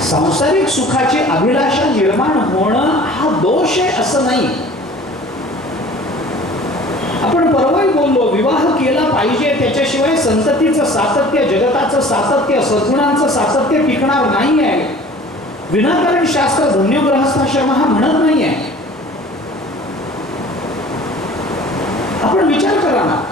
सांसारिक सुखाची अभिलाषा निर्माण होणं हा दोष आहे असं नाही. आपण परवाही बोललो, विवाह केला पाहिजे, त्याच्याशिवाय संततीचं सातत्य, जगताचं सातत्य, सद्गुणांचं सातत्य टिकणार नाही आहे. विनाकारण शास्त्र धन्य गृहस्थाश्रम हा म्हणत नाही आहे. आपण विचार करा ना,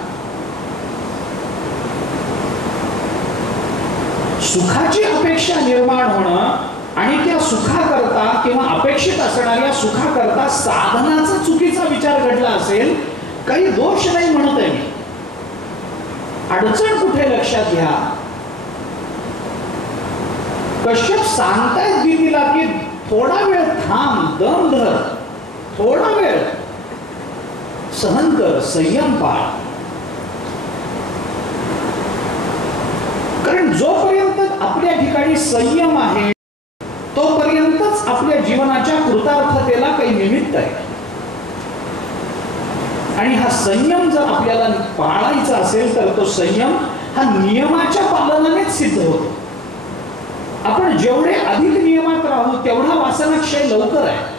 सुखाची अपेक्षा निर्माण होणं आणि त्या सुखाकरता किंवा अपेक्षित असणाऱ्या सुखाकरता साधनाचा चुकीचा विचार घडला असेल, काही दोष नाही म्हणत आहे मी. अडचण कुठे लक्षात घ्या. कश्यप सांगतायत भीतीला की थोडा वेळ थांब, दम धर, थोडा वेळ सहन कर, संयम पाळ. कारण जोपर्यंत आपल्या ठिकाणी संयम आहे तोपर्यंतच आपल्या जीवनाच्या कृतार्थतेला काही निमित्त आहे. आणि हा संयम जर आपल्याला पाळायचा असेल तर तो संयम हा नियमाच्या पालनानेच सिद्ध होतो. आपण जेवढे अधिक नियमात राहू तेवढा वासनाक्षय लवकर आहे.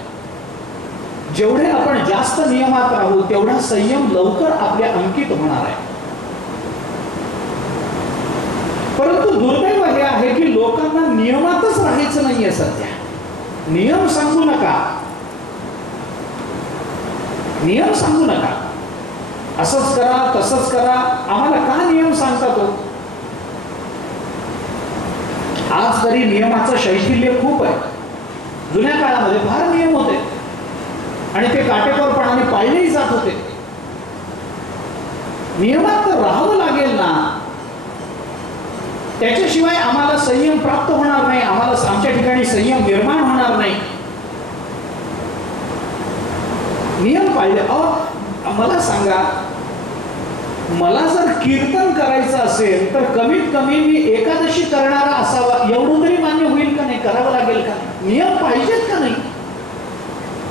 जेवढे आपण जास्त नियमात राहू तेवढा संयम लवकर आपल्या अंकित होणार आहे. परंतु दुर्दैव हे आहे की लोकांना नियमातच राहायचं नाहीये सध्या. नियम सांगू नका, नियम सांगू नका, असंच करा तसंच करा. आम्हाला का नियम सांगता तो? आज तरी नियमाचं शैथिल्य खूप आहे. जुन्या काळामध्ये फार नियम होते आणि ते काटेकोरपणाने पाळलेही जात होते. नियमात तर राहावं लागेल ना, त्याच्याशिवाय आम्हाला संयम प्राप्त होणार नाही, आम्हाला आमच्या ठिकाणी संयम निर्माण होणार नाही. नियम पाळले. मला सांगा, मला जर कीर्तन करायचं असेल तर कमीत कमी मी एकादशी करणारा असावा, एवढं तरी मान्य होईल का नाही? करावं लागेल का? नियम पाहिजेत का नाही?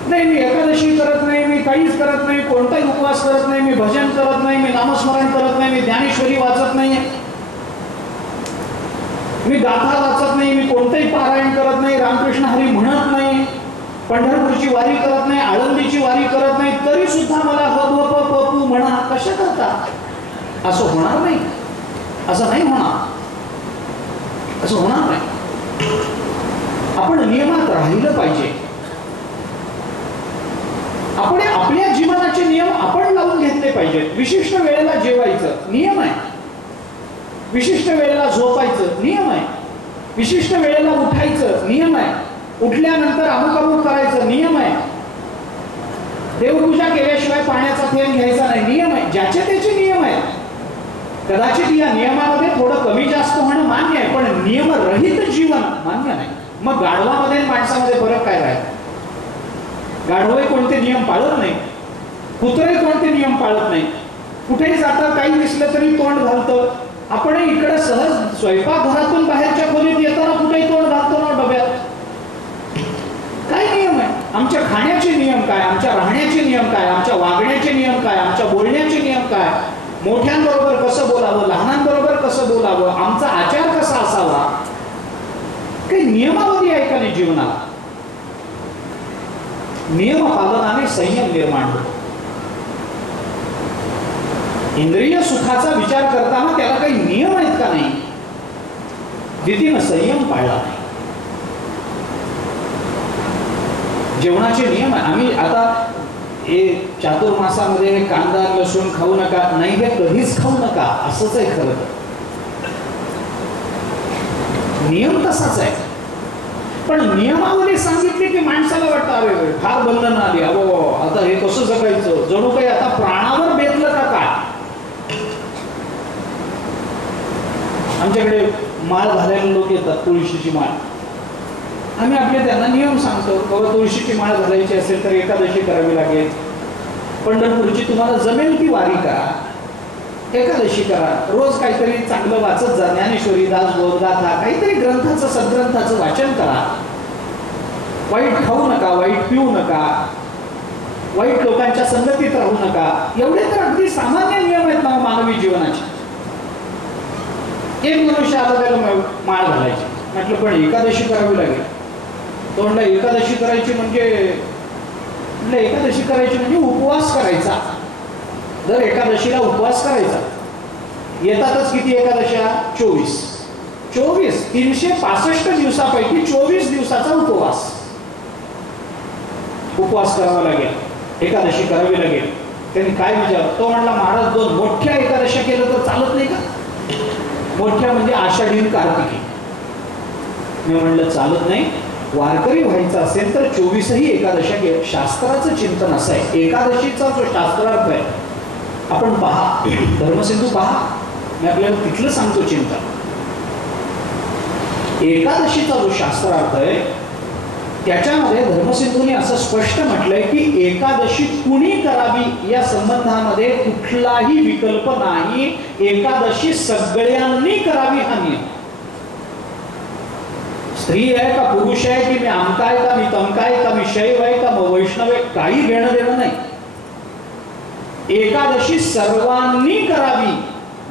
नाही, मी एकादशी करत नाही, मी काहीच करत नाही, कोणताही उपवास करत नाही, मी भजन करत नाही, मी नामस्मरण करत नाही, मी ज्ञानेश्वरी वाचत नाही, मी गाथा वाचत नाही, मी कोणतेही पारायण करत नाही, रामकृष्ण हरी म्हणत नाही, पंढरपूरची वारी करत नाही, आळंदीची वारी करत नाही, तरी सुद्धा मला पपू म्हणा. कशा करता? असं होणार नाही, असं नाही होणार, असं होणार नाही. आपण नियमात राहिलं पाहिजे. आपण आपल्या जीवनाचे नियम आपण लावून घेतले पाहिजेत. विशिष्ट वेळेला जेवायचं नियम आहे, विशिष्ट वेळेला झोपायचं नियम आहे, विशिष्ट वेळेला उठायचं नियम आहे, उठल्यानंतर अमुक करायचं नियम आहे, देवपूजा केल्याशिवाय पाण्याचा थेंब घ्यायचा नाही नियम आहे. ज्याचे त्याचे नियम आहेत. कदाचित या नियमामध्ये थोडं कमी जास्त होणं मान्य आहे, पण नियमरहित जीवन मान्य नाही. मग गाढवामध्ये माणसामध्ये फरक काय राहील? गाढवे कोणते नियम पाळत नाही, कुत्रे कोणते नियम पाळत नाही, कुठेही जातं काही दिसलं तरी तोंड घालतं. आपण इकडे सहज स्वयंपाकघरातून बाहेरच्या खोलीत येताना कुठेही तोंड घालतो ना डब्यात. काय नियम आहे? आमच्या खाण्याचे नियम काय, आमच्या राहण्याचे नियम काय, आमच्या वागण्याचे नियम काय, आमच्या बोलण्याचे नियम काय, मोठ्यांबरोबर कसं बोलावं, लहानांबरोबर कसं बोलावं, आमचा आचार कसा असावा, काही नियमावली आहे का नाही जीवनाला? नियम पालनाने संयम निर्माण होतो. इंद्रिय सुखाचा विचार करताना त्याला काही नियम आहेत का नाही? दिदीनं संयम पाळला नाही. जेवणाचे नियम आहे. आम्ही आता हे चातुर्मासामध्ये कांदा लसूण खाऊ नका, नाही हे कधीच खाऊ नका असंच आहे. खरं तर नियम तसाच आहे, पण नियमावली सांगितली की माणसाला वाटतं अरे फार बंधन आली, अहो आता हे कसं जगायचं, जणू काही आता प्राणावर बेतलं का काय. आमच्याकडे माळ घालायला लोक येतात, तुळशीची माळ. आम्ही आपले त्यांना नियम सांगतो, बाबा तुळशीची माळ घालायची असेल तर एकादशी करावी लागेल, पंढरपूरची तुम्हाला जमेल ती वारी करा, एकादशी करा, रोज काहीतरी चांगलं वाचत जा, ज्ञानेश्वरी, दासबोध, गाथा, काहीतरी ग्रंथाचं सद्ग्रंथाचं वाचन करा, वाईट खाऊ नका, वाईट पिऊ नका, वाईट लोकांच्या संगतीत राहू नका. एवढे तर अगदी सामान्य नियम आहेत ना मानवी जीवनाचे. एक मनुष्य आला त्याला माळ घालायची, म्हटलं पण एकादशी करावी लागेल. तो म्हणला एकादशी करायची म्हणजे, म्हटलं एकादशी करायची म्हणजे उपवास करायचा. दर एकादशीला उपवास करायचा. येतातच किती एकादशा? 24. 365 दिवसापैकी 24 दिवसाचा उपवास करावा लागेल, एकादशी करावी लागेल. त्यांनी काय विचार, तो म्हणला महाराज 2 मोठ्या एकादशा केलं तर चालत नाही का? मोठ्या म्हणजे आषाढी कार्तिकी. मी म्हणलं चालत नाही, वारकरी व्हायचं असेल तर 24ही एकादशा घे. शास्त्राचं चिंतन असं आहे, एकादशीचा जो शास्त्रार्थ आहे आपण पहा, धर्मसिंधू पहा, मी आपल्याला तिथलं सांगतो चिंतन. एकादशीचा जो शास्त्रार्थ आहे त्याच्यामध्ये धर्मसिंधूने असं स्पष्ट म्हटलंय की एकादशी कुणी करावी या संबंधामध्ये कुठलाही विकल्प नाही. एकादशी सगळ्यांनी करावी हा नियम. स्त्री आहे का पुरुष आहे की मी आमकाय का मी तमकाय का मी शैव आहे का वैष्णव आहे, काही घेणं देणं नाही. एकादशी सर्वांनी करावी,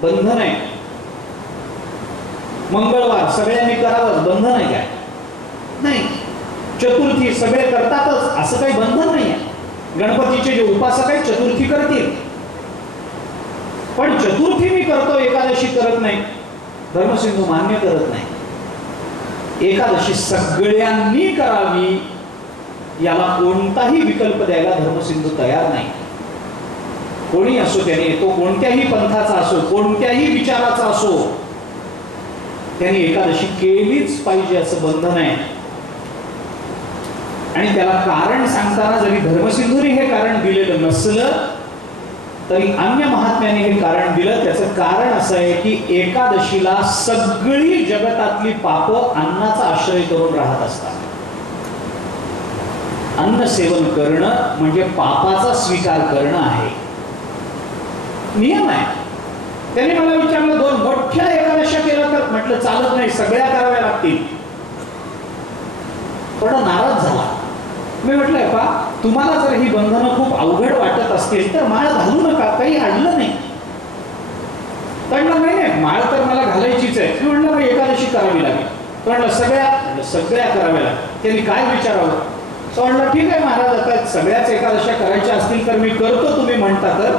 बंधन आहे. मंगळवार सगळ्यांनी करावं, बंधन आहे काय? नाही. चतुर्थी सगळे करतातच असं काही बंधन नाही आहे. गणपतीचे जे उपासक आहेत चतुर्थी करतील, पण चतुर्थी मी करतो एकादशी करत नाही, धर्मसिंधू मान्य करत नाही. एकादशी सगळ्यांनी करावी याला कोणताही विकल्प द्यायला धर्मसिंधू तयार नाही. कोणी असो त्याने, तो कोणत्याही पंथाचा असो, कोणत्याही विचाराचा असो, त्याने एकादशी केलीच पाहिजे असं बंधन आहे. आणि त्याला कारण सांगताना जरी धर्मसिंधूने हे कारण दिलेलं नसलं तरी अन्य महात्म्याने हे कारण दिलं. त्याचं कारण असं आहे की एकादशीला सगळी जगतातली पाप अन्नाचा आश्रय करून राहत असतात. अन्न सेवन करणं म्हणजे पापाचा स्वीकार करणं आहे, नियम आहे. त्याने मला विचारलं 2 मोठ्या एकादशा केलं तर, म्हटलं चालत नाही, सगळ्या कराव्या लागतील. थोडा नाराज झाला. मी म्हटलंय पा, तुम्हाला जर ही बंधनं खूप अवघड वाटत असतील तर माळ घालू नका, काही अडलं नाही. म्हणलं नाही माळ तर मला घालायचीच आहे. मी म्हटलं मग एकादशी करावी लागेल. तो म्हणलं सगळ्या कराव्या लागेल. त्यांनी काय विचारावं? तो म्हणलं ठीक आहे महाराज, आता सगळ्याच एकादशा करायच्या असतील तर मी करतो, तुम्ही म्हणता तर.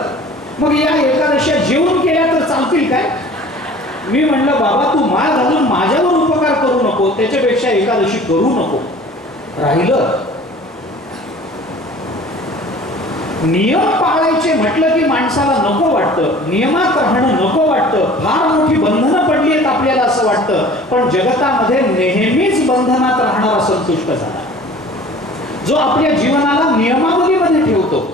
मग या एकादशा जेवून केल्या तर चालतील काय? मी म्हणलं बाबा तू माळ घालून माझ्यावर उपकार करू नको, त्याच्यापेक्षा एकादशी करू नको. राहिलं नियम पाळायचे म्हटलं की माणसाला नको वाटतं, नियमात राहणं नको वाटतं. फार मोठी बंधनं पडली आहेत आपल्याला असं वाटतं, पण जगतामध्ये नेहमीच बंधनात राहणारा संतुष्ट झाला. जो आपल्या जीवनाला नियमावलीमध्ये ठेवतो,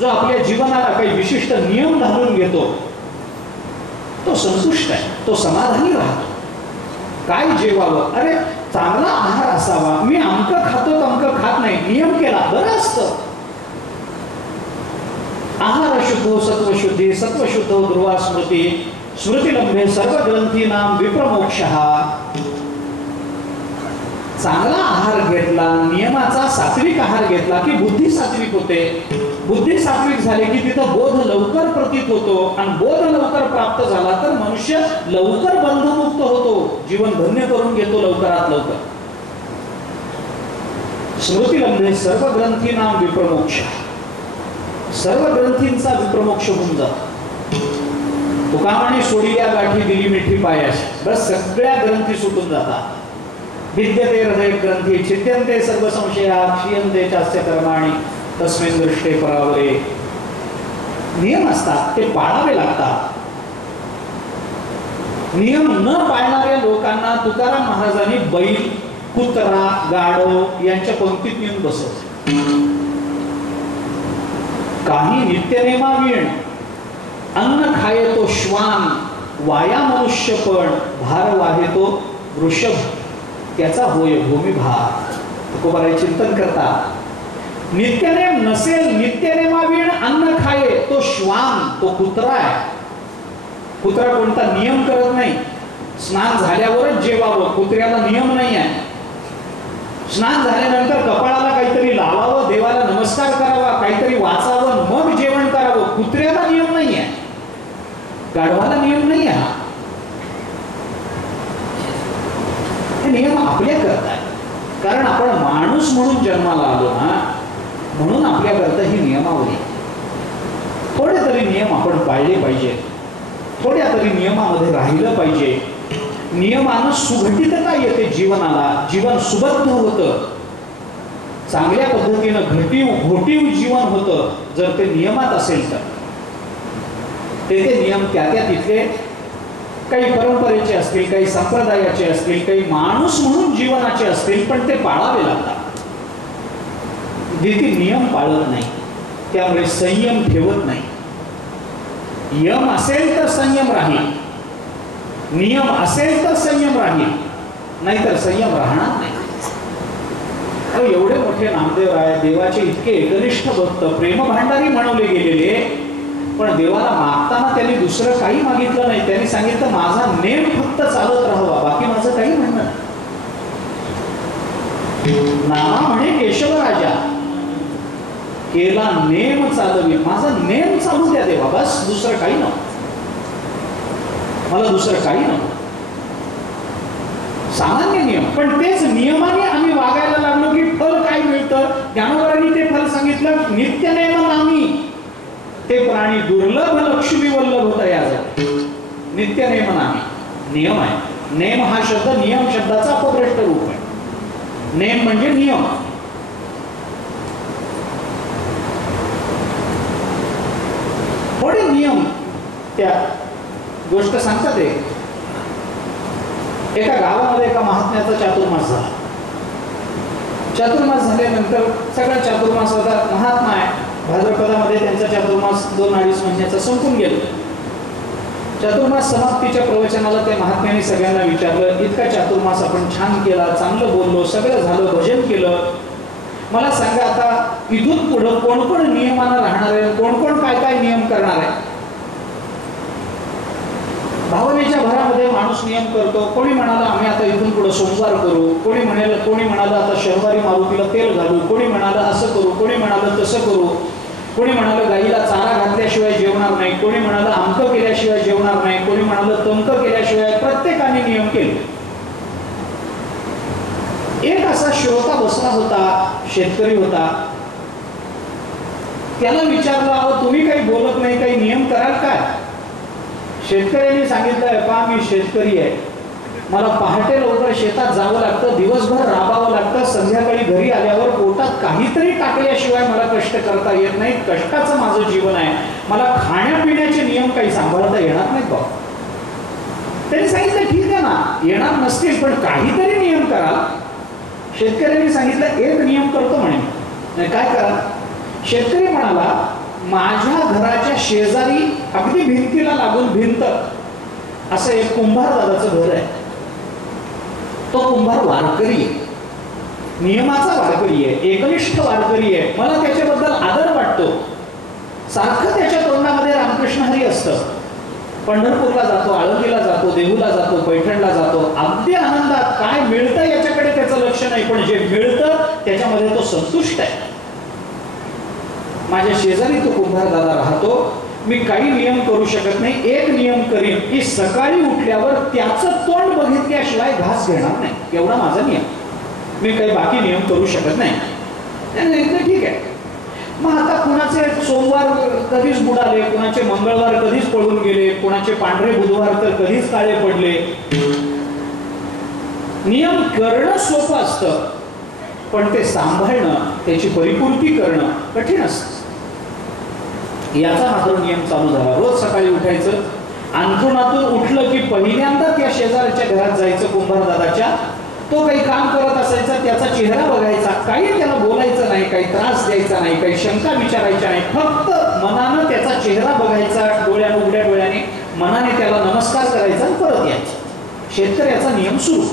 जो आपल्या जीवनाला काही विशिष्ट नियम घालून घेतो, तो संतुष्ट आहे, तो समाधानी राहतो. काय जेवावं, अरे चांगला आहार असावा, मी अमकं खातो तमकं खात नाही, नियम केला बरं असतं. आहार शुद्धो सत्वशुद्धी, सत्वशुद्धो ध्रुवा स्मृती, स्मृतिलंबे सर्व ग्रंथीनाम विप्रमोक्षः. चांगला आहार घेतला, नियमाचा सात्विक आहार घेतला की बुद्धी सात्विक होते. बुद्धी सात्विक झाली की तिथं बोध लवकर प्रतीत होतो, आणि बोध लवकर प्राप्त झाला तर मनुष्य लवकर बंधमुक्त होतो, जीवन धन्य करून घेतो लवकरात लवकर. स्मृतिलंबे सर्व ग्रंथीनाम विप्रमोक्ष, सर्व ग्रंथींचा विप्रमोक्ष होऊन जातो. तुकामाने सोडिल्या गाठी दिली मिठी पायाशी, बस सगळ्या ग्रंथी सुटून जातात. विद्यते हृदय ग्रंथी छिद्यन्ते सर्व संशया, क्षीयन्ते चास्य कर्माणि तस्मिन् दृष्टे परावरे. नियम असतात ते पाळावे लागतात. नियम न पाळणाऱ्या लोकांना तुकाराम महाराजांनी बैल, कुत्रा, गाढव यांच्या पंक्तीत नेऊन बसवले. काही नित्यनेमावीण, अन्न खाये तो श्वान, वाया मनुष्य पण, भार वाहे तो वृषभ, त्याचा होय भूमिभार. तुकोबाराय चिंतन करतात. नित्यनेम नसेल, नित्यनेमावीण अन्न खाये तो श्वान, तो कुत्रा आहे. कुत्रा कोणता नियम करत नाही, स्नान झाल्यावरच जेवावं, कुत्र्याला नियम नाही आहे. स्नान झाल्यानंतर कपाळाला काहीतरी लावावं, देवाला नमस्कार करावा, काहीतरी वाचावं, मग जेवण करावं. कुत्र्याला नियम नाही आहे, गाढवाला नियम नाही आहे. हे नियम आपल्या करता आहे, कारण आपण माणूस म्हणून जन्माला आलो ना, म्हणून आपल्याकरता ही नियमावली. थोडे तरी नियम आपण पाळले पाहिजे, थोड्या तरी नियमामध्ये राहिलं पाहिजे. नियमानं सुघटितता येते जीवनाला, जीवन सुबद्ध होतं, चांगल्या पद्धतीनं घोटीव जीवन होतं जर ते नियमात असेल तर. ते नियम त्या तिथले काही परंपरेचे असतील, काही संप्रदायाचे असतील, काही माणूस म्हणून जीवनाचे असतील, पण ते पाळावे लागतात. ती नियम पाळत नाही, त्यामुळे संयम ठेवत नाही. यम असेल तर संयम राहील, नियम असेल तर संयम राहील, नाहीतर संयम राहणार नाही. एवढे मोठे नामदेव राय, देवाचे इतके एकनिष्ठ भक्त, प्रेम भांडारी म्हणवले गेलेले, पण देवाला मागताना त्यांनी दुसरं काही मागितलं नाही. त्यांनी सांगितलं माझा नेम फक्त चालत राहावा, बाकी माझं काही म्हणणं नाही. नामा म्हणे केशवराजा, केला नेम चालवी, माझा नेम चालू द्या देवा, बस, दुसरं काही नको मला, दुसरं काही नको. सामान्य नियम, पण तेच नियमाने आम्ही वागायला लागलो की फल काय मिळतं. ज्ञानोबांनी ते फल सांगितलं, नित्य नेम नामी ते प्राणी दुर्लभ लक्ष्मी वल्लभ तया जाते. नित्य नेम नामी, नियम आहे. नेम हा शब्द नियम शब्दाचा अपभ्रष्ट रूप आहे. नेम म्हणजे नियम. थोडे नियम त्या गोष्ट सांगतात. एका गावामध्ये एका महात्म्याचा चातुर्मास झाला. चातुर्मास झाल्यानंतर सगळा चातुर्मास होता. महात्मा आहे, भाद्रपदामध्ये त्यांचा चातुर्मास 2-2.5 महिन्याचा संपून गेला. चातुर्मास समाप्तीच्या प्रवचनाला त्या महात्म्याने सगळ्यांना विचारलं, इतका चातुर्मास आपण छान केला, चांगलं बोललो, सगळं झालं, भजन केलं, मला सांगा आता इथून पुढं कोण कोण नियमानं राहणार आहे, कोण कोण काय काय नियम करणार आहे. भावनेच्या भरामध्ये माणूस नियम करतो. कोणी म्हणाला आम्ही आता इथून पुढे सोमवार करू, कोणी म्हणाला आता शनिवारी मारुतीला तेल घालू, कोणी म्हणाला असं करू, कोणी म्हणालं तसं करू, कोणी म्हणालं गाईला चारा घातल्याशिवाय जेवणार नाही, कोणी म्हणालं आमकं केल्याशिवाय जेवणार नाही, कोणी म्हणालं तमकं केल्याशिवाय. प्रत्येकाने नियम केले. एक असा श्रोता बसला होता, शेतकरी होता. त्याला विचारलं, अहो तुम्ही काही बोलत नाही, काही नियम कराल काय. शेतकऱ्यांनी सांगितलं, पहा मी शेतकरी आहे, मला पहाटे लवकर शेतात जावं लागतं, दिवसभर राबावं लागतं, संध्याकाळी घरी आल्यावर पोटात काहीतरी टाकल्याशिवाय मला कष्ट करता येत नाही, कष्टाचं माझं जीवन आहे, मला खाण्यापिण्याचे नियम काही सांभाळता येणार नाहीत बा. त्यांनी सांगितलं ठीक आहे ना, येणार नसतील पण काहीतरी नियम करा. शेतकऱ्यांनी सांगितलं एक नियम करतो म्हणे. काय करा. शेतकरी म्हणाला, माझ्या घराच्या शेजारी अगदी भिंतीला लागून भिंत असं एक कुंभार दादाचं घर आहे. तो कुंभार वारकरी आहे, नियमाचा वारकरी आहे, एकनिष्ठ वारकरी आहे. मला त्याच्याबद्दल आदर वाटतो. सारखं त्याच्या तोंडामध्ये रामकृष्ण हरी असतं. पंढरपूरला जातो, आळंदीला जातो, देहूला जातो, पैठणला जातो, अगदी आनंदात. काय मिळतं याच्याकडे त्याचं लक्ष नाही, पण जे मिळतं त्याच्यामध्ये तो संतुष्ट आहे. माझ्या शेजारी तो कुंभार दादा राहतो. मी काही नियम करू शकत नाही, एक नियम करीन की सकाळी उठल्यावर त्याचं तोंड बघितल्याशिवाय घास घेणार नाही, एवढा माझा नियम. मी काही बाकी नियम करू शकत नाही. ठीक आहे. मग आता कुणाचे सोमवार कधीच बुडाले, कुणाचे मंगळवार कधीच पळून गेले, कुणाचे पांढरे बुधवार तर कधीच काळे पडले. नियम करणं सोपं असतं, पण ते सांभाळणं, त्याची परिपूर्ती करणं कठीण असतं. याचा मात्र नियम चालू झाला. रोज सकाळी उठायचं, अंथरुणातून उठलं की पहिल्यांदा त्या शेजारच्या घरात जायचं कुंभार दादाच्या. तो काही काम करत असायचा, त्याचा चेहरा बघायचा, काही त्याला बोलायचं नाही, काही त्रास द्यायचा नाही, काही शंका विचारायच्या नाही, फक्त मनानं त्याचा चेहरा बघायचा, डोळ्याने उघड्या डोळ्याने मनाने त्याला नमस्कार करायचा आणि परत यायचं. शेतकऱ्याचा नियम सुरू.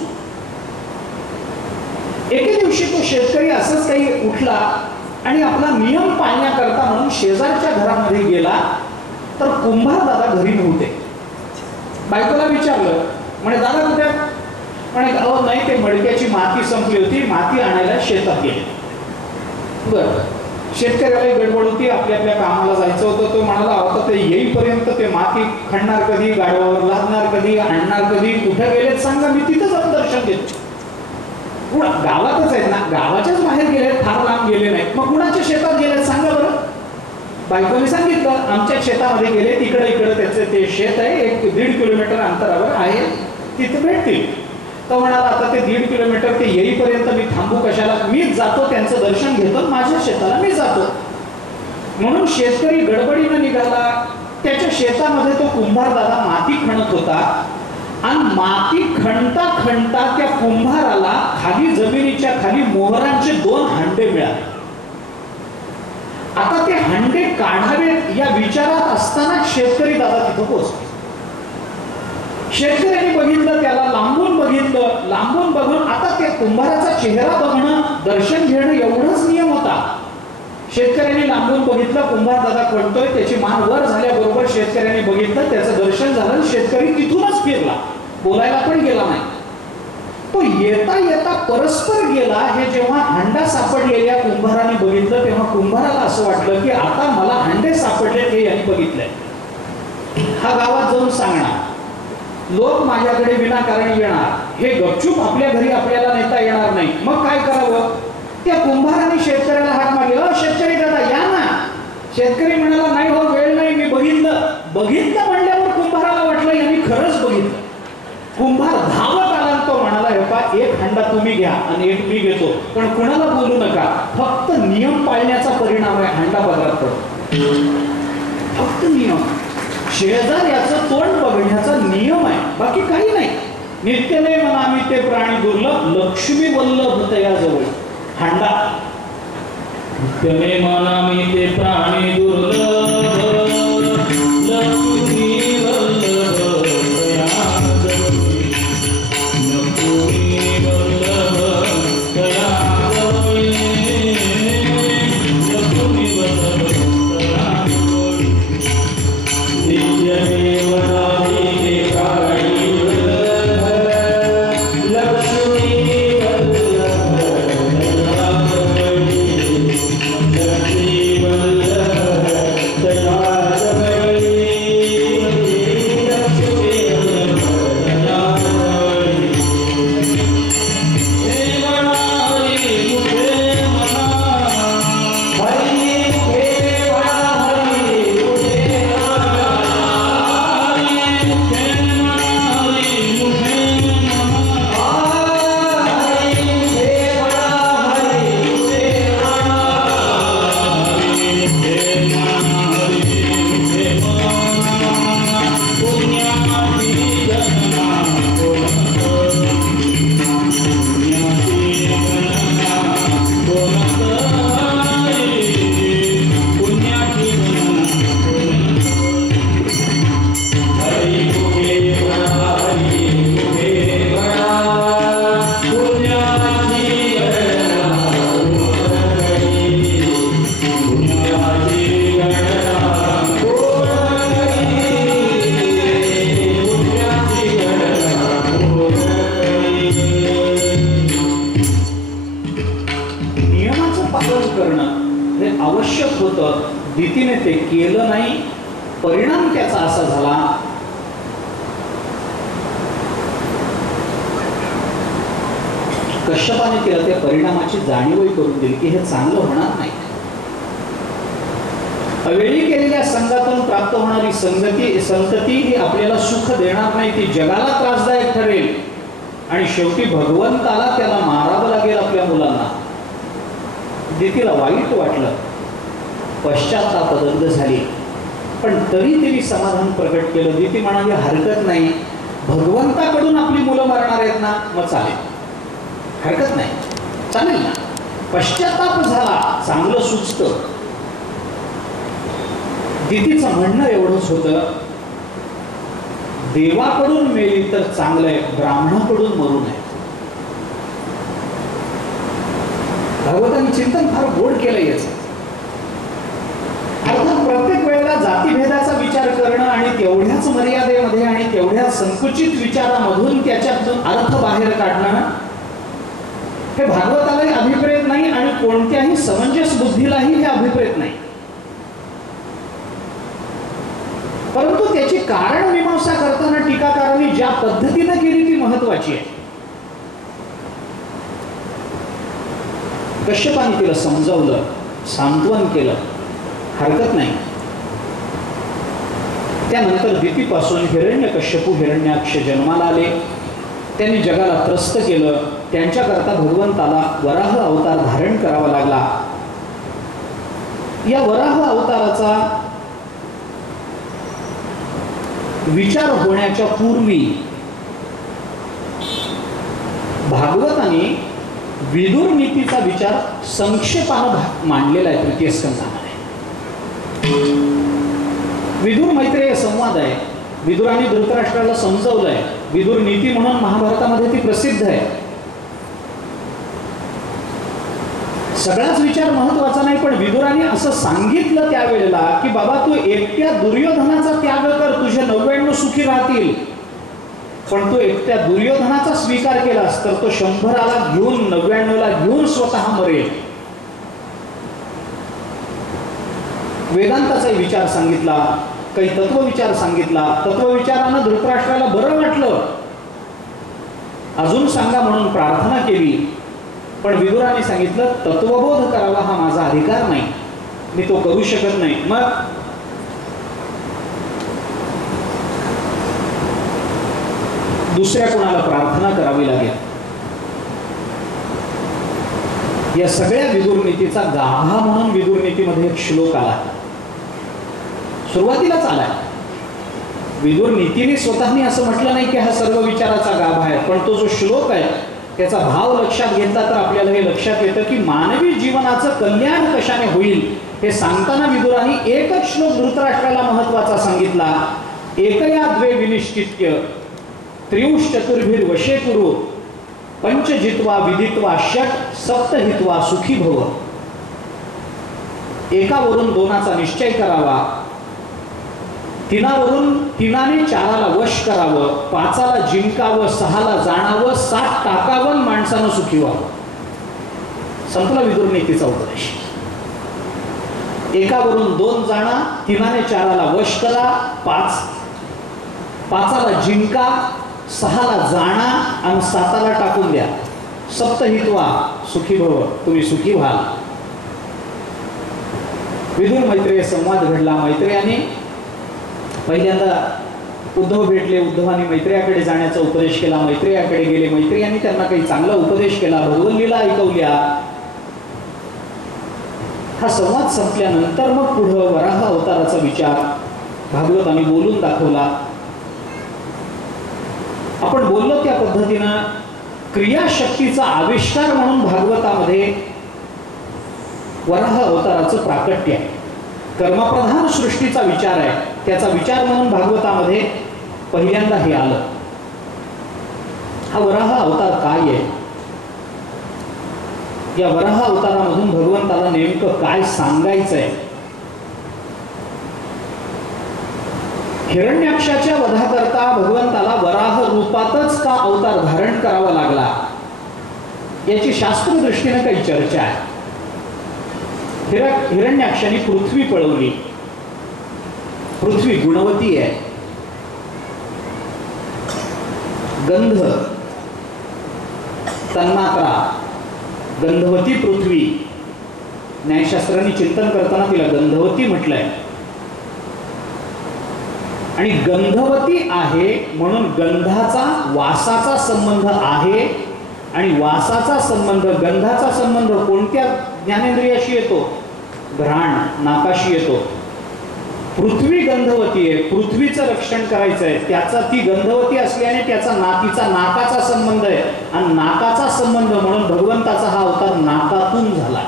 एके दिवशी तो शेतकरी असंच काही उठला आणि आपला नियम पाळण्याकरता म्हणून शेजारच्या घरामध्ये गेला, तर कुंभार दादा घरी नव्हते. बायकोला विचारलं, म्हणे दादा कुठे. म्हणे अहो नाही, ते मडक्याची माती संपली होती, माती आणायला शेतात गेले. बरं. शेतकऱ्याला गडबड होती, आपल्या आपल्या कामाला जायचं होतं. तो म्हणाला आता ते येईपर्यंत ते माती खणणार कधी, गाडवावर लादणार कधी, आणणार कधी, कुठे गेलेत सांगा, मी तिथं जाऊन दर्शन घेतो. गावातच आहेत ना, गावाच्याच बाहेर गेले, फार लांब गेले नाहीत. मग कुणाच्या शेतात गेले सांगा बरं. बायकोने सांगितलं आमच्या शेतामध्ये गेले, तिकडे इकडे त्याचे ते शेत आहे, 1-1.5 किलोमीटर अंतरावर आहे, तिथे भेटतील. तो म्हणाला आता ते 1.5 किलोमीटर ते येईपर्यंत मी थांबू कशाला, मीच जातो, त्यांचं दर्शन घेतो, माझ्या शेताला मी जातो. म्हणून शेतकरी गडबडीनं निघाला. त्याच्या शेतामध्ये तो कुंभार दादा माती खणत होता आणि माती खणता खणता त्या कुंभाराला खाली जमिनीच्या खाली मोहरांचे 2 हांडे मिळाले. आता ते हांडे काढावेत या विचारात असताना शेतकरी दादा तिथं पोहोचले. शेतकऱ्यांनी बघितलं, त्याला लांबून बघितलं. लांबून बघून आता त्या कुंभाराचा चेहरा बघणं, दर्शन घेणं एवढाच नियम होता. शेतकऱ्यांनी लांबून बघितलं, कुंभार दादा कळतोय, त्याची मान वर झाल्याबरोबर शेतकऱ्यांनी बघितलं, त्याचं दर्शन झालं. शेतकरी तिथूनच फिरला, बोलायला पण गेला नाही. तो येता येता परस्पर गेला. हे जेव्हा हांडा सापडलेल्या कुंभाराने बघितलं तेव्हा कुंभाराला असं वाटलं की आता मला हांडे सापडले हे यांनी बघितलंय, हा गावात जाऊन सांगणार, लोक माझ्याकडे विनाकारण येणार, हे गपचूप आपल्या घरी आपल्याला नेता येणार नाही. मग काय करावं? त्या कुंभाराने शेतकऱ्याला हाक मारली, शेतकरी दादा या ना. शेतकरी म्हणाला नाही हो, वेळ नाही, मी बघितलं. बघितलं म्हणल्यावर कुंभाराला वाटलं यांनी खरंच बघितलं. कुंभार धावत आला, तो म्हणाला हे पा, 1 हांडा तुम्ही घ्या आणि 1 मी घेतो, पण कुणाला बोलू नका, फक्त नियम पाळण्याचा परिणाम आहे, हांडा पदरात पडतो. फक्त नियम, शेजाऱ्याचं तोंड बघण्याचा नियम आहे, बाकी काही नाही. नित्यने मनामी ते प्राणी दुर्लभ, लक्ष्मी वल्लभ तयाजवळ हांडा. नित्यने मनामी ते प्राणी दुर्लभ, लक्ष्मी वल्लभ तयाजवळ, लक्ष्मी वल्लभ तयाजवळ, लक्ष्मी वल्लभ तयाजवळ. नित्यने मनामी ते प्राणी दुर्लभ, लक्ष्मी आवश्यक होतं. भीतीने ते केलं नाही, परिणाम त्याचा असा झाला कश्यपाने केलं त्या परिणामाची जाणीवही करून दिली की हे चांगलं होणार नाही. अवेळी केलेल्या संघातून प्राप्त होणारी संतती ही आपल्याला सुख देणार नाही, ती जगाला त्रासदायक ठरेल आणि शेवटी भगवंताला त्याला मारावं लागेल आपल्या मुलांना. दितीला वाईट वाटलं, पश्चात्तापदंत झाली, पण तरी तिने समाधान प्रकट केलं. दिती म्हणाली हरकत नाही, भगवंताकडून आपली मुलं मरणार आहेत ना, मग चालेल, हरकत नाही, चालेल ना. पश्चात्ताप झाला, चांगलं सुचतं. दितीचं म्हणणं एवढंच होतं, देवाकडून मेली तर चांगलंय, ब्राह्मणाकडून मरू नये. भगवतांनी चिंतन फार गोड केलं याचं. अर्थात प्रत्येक वेळेला जातीभेदाचा विचार करणं आणि तेवढ्याच मर्यादेमध्ये आणि तेवढ्या संकुचित विचारामधून त्याच्यातून अर्थ बाहेर काढणं हे भागवतालाही अभिप्रेत नाही आणि कोणत्याही समंजस बुद्धीलाही हे अभिप्रेत नाही. परंतु त्याची कारण मीमांसा करताना टीकाकारांनी ज्या पद्धतीने केली ती महत्वाची आहे. कश्यपाने तिला समजावलं, सांत्वन केलं, हरकत नाही. त्यानंतर दितीपासून हिरण्यकश्यपू हिरण्याक्ष जन्माला आले. त्यांनी जगाला त्रस्त केलं. त्यांच्याकरता भगवंताला वराह अवतार धारण करावा लागला. या वराह अवताराचा विचार होण्याच्या पूर्वी भागवताने विदुर नीतीचा विचार संक्षेपानं मांडलेला आहे तृतीय स्कंदामध्ये. विदुर मैत्रेय संवाद आहे. विदुराने धृतराष्ट्राला समजवलंय. विदुर नीती म्हणून महाभारतामध्ये ती प्रसिद्ध आहे. सगळाच विचार महत्वाचा नाही, पण विदुराने असं सांगितलं त्यावेळेला की बाबा तू एकट्या दुर्योधनाचा त्याग कर, तुझे 99 सुखी राहतील. पण तू एकट्या दुर्योधनाचा स्वीकार केलास तर तो 100ला घेऊन 99ला घेऊन स्वतः मरेल. वेदांताचा विचार सांगितला, काही तत्वविचार सांगितला. तत्वविचारानं धृतराष्ट्राला बरं वाटलं. अजून सांगा म्हणून प्रार्थना केली. पण विदुराने सांगितलं तत्वबोध करावा हा माझा अधिकार नाही, मी तो करू शकत नाही. मग दुसऱ्या कोणाला प्रार्थना करावी लागेल. या सगळ्या विदुर नीतीचा गाभा म्हणून विदुर नीतीमध्ये एक श्लोक आला. सुरुवातीलाच आलाय. विदुर नीतीने स्वतःने असं म्हटलं नाही की हा सर्व विचाराचा गाभा आहे, पण तो जो श्लोक आहे त्याचा भाव लक्षात घेतला तर आपल्याला हे लक्षात येतं की मानवी जीवनाचं कल्याण कशाने होईल हे सांगताना विदुराने एकच श्लोक धृतराष्ट्राला महत्वाचा सांगितला. एकया द्वे विनिश्चित्य त्रिंशचतुर्भिर वशे कुरु पंच जित्वा विदित्वा षट सप्त हित्वा सुखी भव. एकावरून दोनाचा निश्चय करावा, तिनावरून तिनाने चाराला वश करावं, पाचाला जिंकावं, 6ला जाणावं, 7 टाकावं, माणसानं सुखी व्हावं. संपला विदुर नीतीचा उपदेश. एकावरून 2 जाणा, तिनाने 4ला वश करा, 5ला जिंका, 6ला जाणा आणि 7ला टाकून द्या. सप्तहित्वा सुखी भव, तुम्ही सुखी व्हाल. विदुर मैत्रेय संवाद घडला. मैत्रेयाने पहिल्यांदा उद्धव भेटले. उद्धवाने मैत्रेयाकडे जाण्याचा उपदेश केला. मैत्रेयाकडे गेले. मैत्रेयाने त्यांना काही चांगला उपदेश केला, भगवल्लीला ऐकवल्या. हा संवाद संपल्यानंतर मग पुढं वराह अवताराचा विचार भागवताने बोलून दाखवला. आपण बोललो त्या पद्धतीनं क्रियाशक्तीचा आविष्कार म्हणून भागवतामध्ये वराह अवताराचं प्राकट्य आहे. कर्मप्रधान सृष्टीचा विचार आहे, त्याचा विचार म्हणून भागवतामध्ये पहिल्यांदा हे आलं. हा वराह अवतार काय आहे? या वराह अवतारामधून भगवंताला नेमकं काय सांगायचंय? हिरण्याक्षाच्या वधाकरता भगवंताला वराह रूपातच का अवतार धारण करावा लागला याची शास्त्रदृष्टीने काही चर्चा आहे. हिरण्याक्षाने पृथ्वी पळवली. पृथ्वी गुणवती आहे. गंध तन्मात्रा गंधवती पृथ्वी. न्यायशास्त्राने चिंतन करताना तिला गंधवती म्हटलंय. आणि गंधवती आहे म्हणून गंधाचा वासाचा संबंध आहे. आणि वासाचा संबंध गंधाचा संबंध कोणत्या ज्ञानेंद्रियाशी येतो? घ्राण नाकाशी येतो. पृथ्वी गंधवती आहे. पृथ्वीचं रक्षण करायचं आहे. त्याचा ती गंधवती असल्याने त्याचा नातीचा नाकाचा संबंध आहे. आणि नाकाचा संबंध म्हणून भगवंताचा हा अवतार नाकातून झाला.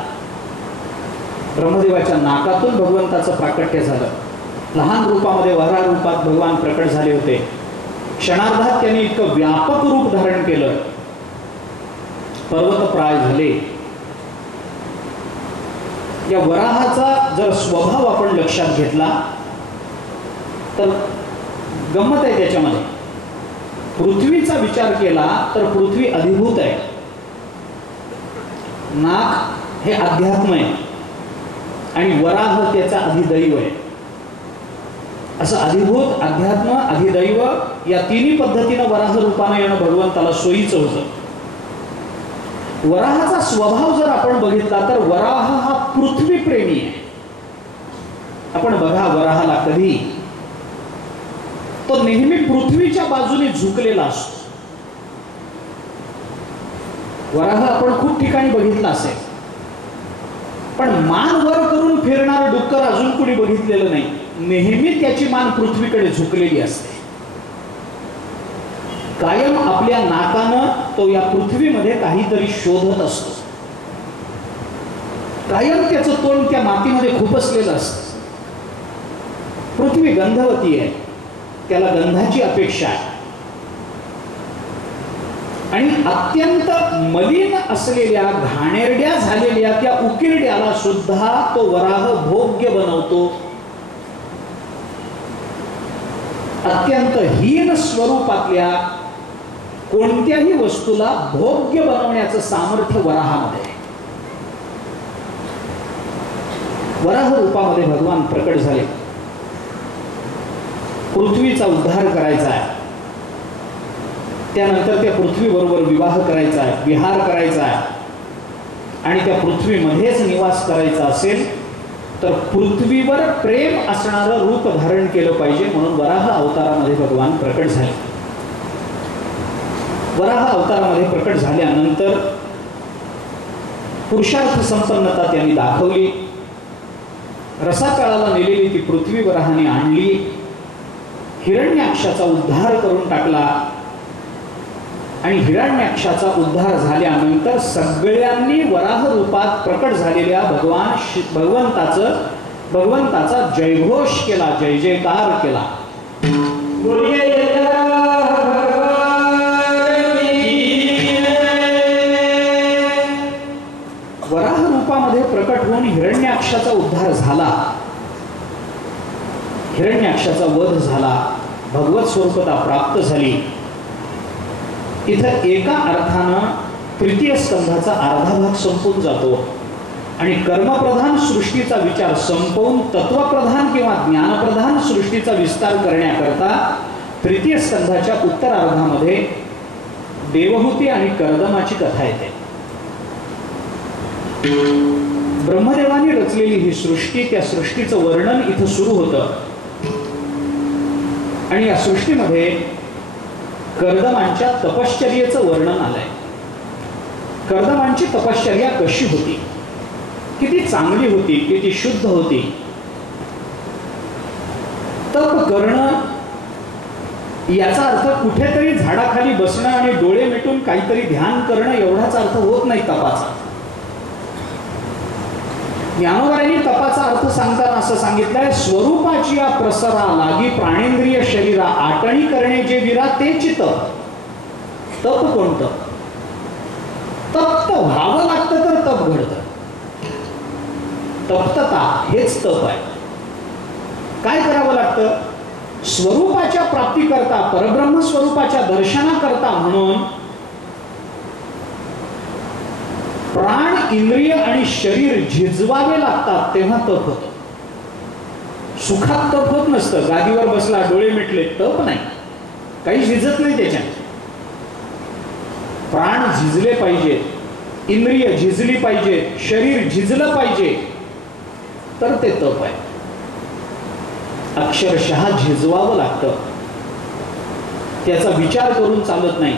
ब्रह्मदेवाच्या नाकातून भगवंताचं प्राकट्य झालं. लहान रूपामध्ये वराह रूपात भगवान प्रकट झाले होते. क्षणार्धात त्यांनी इतकं व्यापक रूप धारण केलं, पर्वतप्राय झाले. या वराहाचा जर स्वभाव आपण लक्षात घेतला तर गंमत आहे त्याच्यामध्ये. पृथ्वीचा विचार केला तर पृथ्वी अधिभूत आहे. नाक हे अध्यात्म आहे आणि वराह त्याचा अधिदैव आहे. असं अधिभूत, अध्यात्म, अधिदैव या तिन्ही पद्धतीनं वराह रूपाने येणं भगवंताला सोयीचं होतं. वराहाचा स्वभाव जर आपण बघितला तर वराह हा पृथ्वी प्रेमी आहे. आपण बघा वराहाला कधी तो नेहमी पृथ्वीच्या बाजूने झुकलेला असतो. वराह आपण खूप ठिकाणी बघितला असेल, पण मान वर करून फिरणारं डुक्कर अजून कुणी बघितलेलं नाही. नेहमी त्याची मान पृथ्वीकडे झुकलेली असते. कायम आपल्या नाकानं तो या पृथ्वीमध्ये काहीतरी शोधत असतो. कायम त्याचं तोंड त्या मातीमध्ये खुपसलेलं असतं. पृथ्वी गंधवती आहे, त्याला गंधाची अपेक्षा आहे. आणि अत्यंत मलिन असलेल्या घाणेरड्या झालेल्या त्या उकिरड्याला सुद्धा तो वराह भोग्य बनवतो. अत्यंत हीन स्वरूपातल्या कोणत्याही वस्तूला भोग्य बनवण्याचं सामर्थ्य वराहामध्ये आहे. वराह रूपामध्ये भगवान प्रकट झाले. पृथ्वीचा उद्धार करायचा आहे, त्यानंतर त्या पृथ्वीबरोबर विवाह करायचा आहे, विहार करायचा आहे आणि त्या पृथ्वीमध्येच निवास करायचा असेल तर पृथ्वीवर प्रेम असणारं रूप धारण केलं पाहिजे. म्हणून वराह अवतारामध्ये भगवान प्रकट झाले. वराह अवतारामध्ये प्रकट झाल्यानंतर पुरुषार्थ संपन्नता त्यांनी दाखवली. रसातळाला नेलेली ती पृथ्वी वराहाने आणली. हिरण्याक्षाचा उद्धार करून टाकला आणि हिरण्याक्षाचा उद्धार झाल्यानंतर सगळ्यांनी वराह रूपात प्रकट झालेल्या भगवंताचा जयघोष केला, जय जयकार केला. वराह रूपामध्ये प्रकट होऊन हिरण्याक्षाचा उद्धार झाला, हिरण्याक्षाचा वध झाला, भगवत स्वरूपता प्राप्त झाली. इथं एका अर्थानं तृतीय स्कंधाचा अर्धा भाग संपून जातो आणि कर्मप्रधान सृष्टीचा विचार संपवून तत्वप्रधान किंवा ज्ञानप्रधान सृष्टीचा विस्तार करण्याकरता तृतीय स्कंधाच्या उत्तरार्धामध्ये देवहूती आणि कर्दमाची कथा येते. ब्रह्मदेवाने रचलेली ही सृष्टी, त्या सृष्टीचं वर्णन इथं सुरू होतं आणि या सृष्टीमध्ये कर्दमांच्या तपश्चर्येचं वर्णन आलंय. कर्दमांची तपश्चर्या कशी होती, किती चांगली होती, किती शुद्ध होती. तप करणं याचा अर्थ कुठेतरी झाडाखाली बसणं आणि डोळे मिटून काहीतरी ध्यान करणं एवढाच अर्थ होत नाही तपाचा. ज्ञानोबांनी तपाचा अर्थ सांगताना असं सांगितलंय, स्वरूपाची या प्रसरा लागी प्राणेंद्रिय शरीरा आटणी करणे जे विरा ते चित्त. तप कोणतं? तप्त व्हावं लागतं तर तप घडतं. तप्तता हेच तप आहे. काय करावं लागतं? स्वरूपाच्या प्राप्तीकरता, परब्रह्म स्वरूपाच्या दर्शनाकरता म्हणून प्राण, इंद्रिय आणि शरीर झिजवावे लागतात, तेव्हा तप होतं. सुखात तप होत नसतं. गादीवर बसला, डोळे मिटले, तप नाही, काही झिजत नाही त्याच्यात. प्राण झिजले पाहिजे, इंद्रिय झिजली पाहिजे, शरीर झिजलं पाहिजे, तर ते तप आहे. अक्षरशः झिजवावं लागतं. त्याचा विचार करून चालत नाही.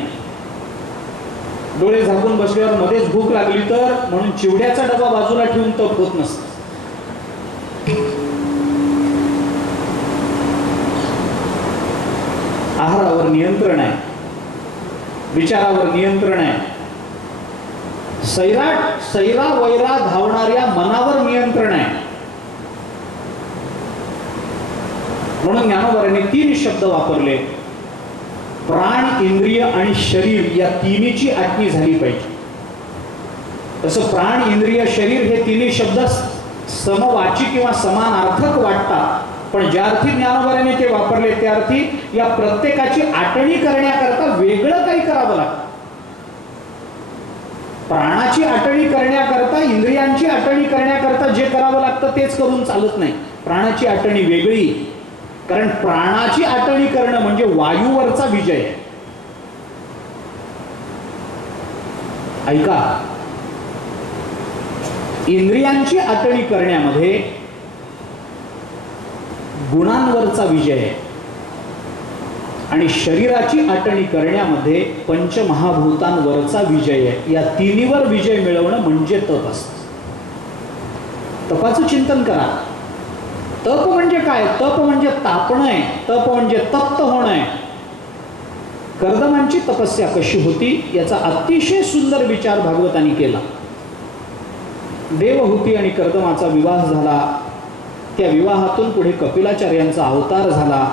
डोळे झाकून बसल्यावर मध्येच भूक लागली तर म्हणून चिवड्याचा डबा बाजूला ठेवून तप होत नसतं. आहारावर नियंत्रण आहे, विचारावर नियंत्रण आहे, सैरा वैरा धावणाऱ्या मनावर नियंत्रण आहे. म्हणून ज्ञानोबांनी 3 शब्द वापरले. प्राण, इंद्रिय आणि शरीर या तिन्हीची आटणी झाली पाहिजे. तसं प्राण, इंद्रिय, शरीर हे तिन्ही शब्द समवाची किंवा समानार्थक वाटतात, पण ज्या अर्थी ज्ञानोबांनी ते वापरले त्या अर्थी या प्रत्येकाची आटणी करण्याकरता वेगळं काही करावं लागतं. प्राणाची आटणी करण्याकरता, इंद्रियांची आटणी करण्याकरता जे करावं लागतं तेच करून चालत नाही. प्राणाची आटणी वेगळी, कारण प्राणाची आटणी करणं म्हणजे वायूवरचा विजय आहे. ऐका, इंद्रियांची आटणी करण्यामध्ये गुणांवरचा विजय आहे आणि शरीराची आटणी करण्यामध्ये पंचमहाभूतांवरचा विजय आहे. या तिन्हीवर विजय मिळवणं म्हणजे तप असतं. तपाचं चिंतन करा. तप म्हणजे काय? तप म्हणजे तापणं आहे. तप म्हणजे तप्त होणं आहे. कर्दमांची तपस्या कशी होती याचा अतिशय सुंदर विचार भागवतांनी केला. देवहूती आणि कर्दमाचा विवाह झाला. त्या विवाहातून पुढे कपिलाचार्यांचा अवतार झाला.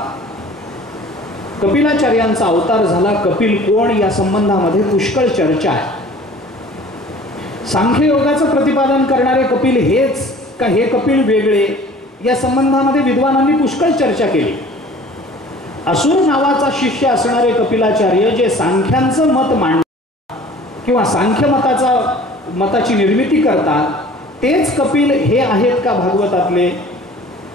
कपिलाचार्यांचा अवतार झाला. कपिल कोण या संबंधामध्ये पुष्कळ चर्चा आहे. सांख्ययोगाचं प्रतिपादन करणारे कपिल हेच का हे कपिल वेगळे, या संबंधामध्ये विद्वानांनी पुष्कळ चर्चा केली. असुर नावाचा शिष्य असणारे कपिलाचार्य जे सांख्यांचं मत मांडतात किंवा सांख्य मताची निर्मिती करतात, तेच कपिल हे आहेत का भागवतातले?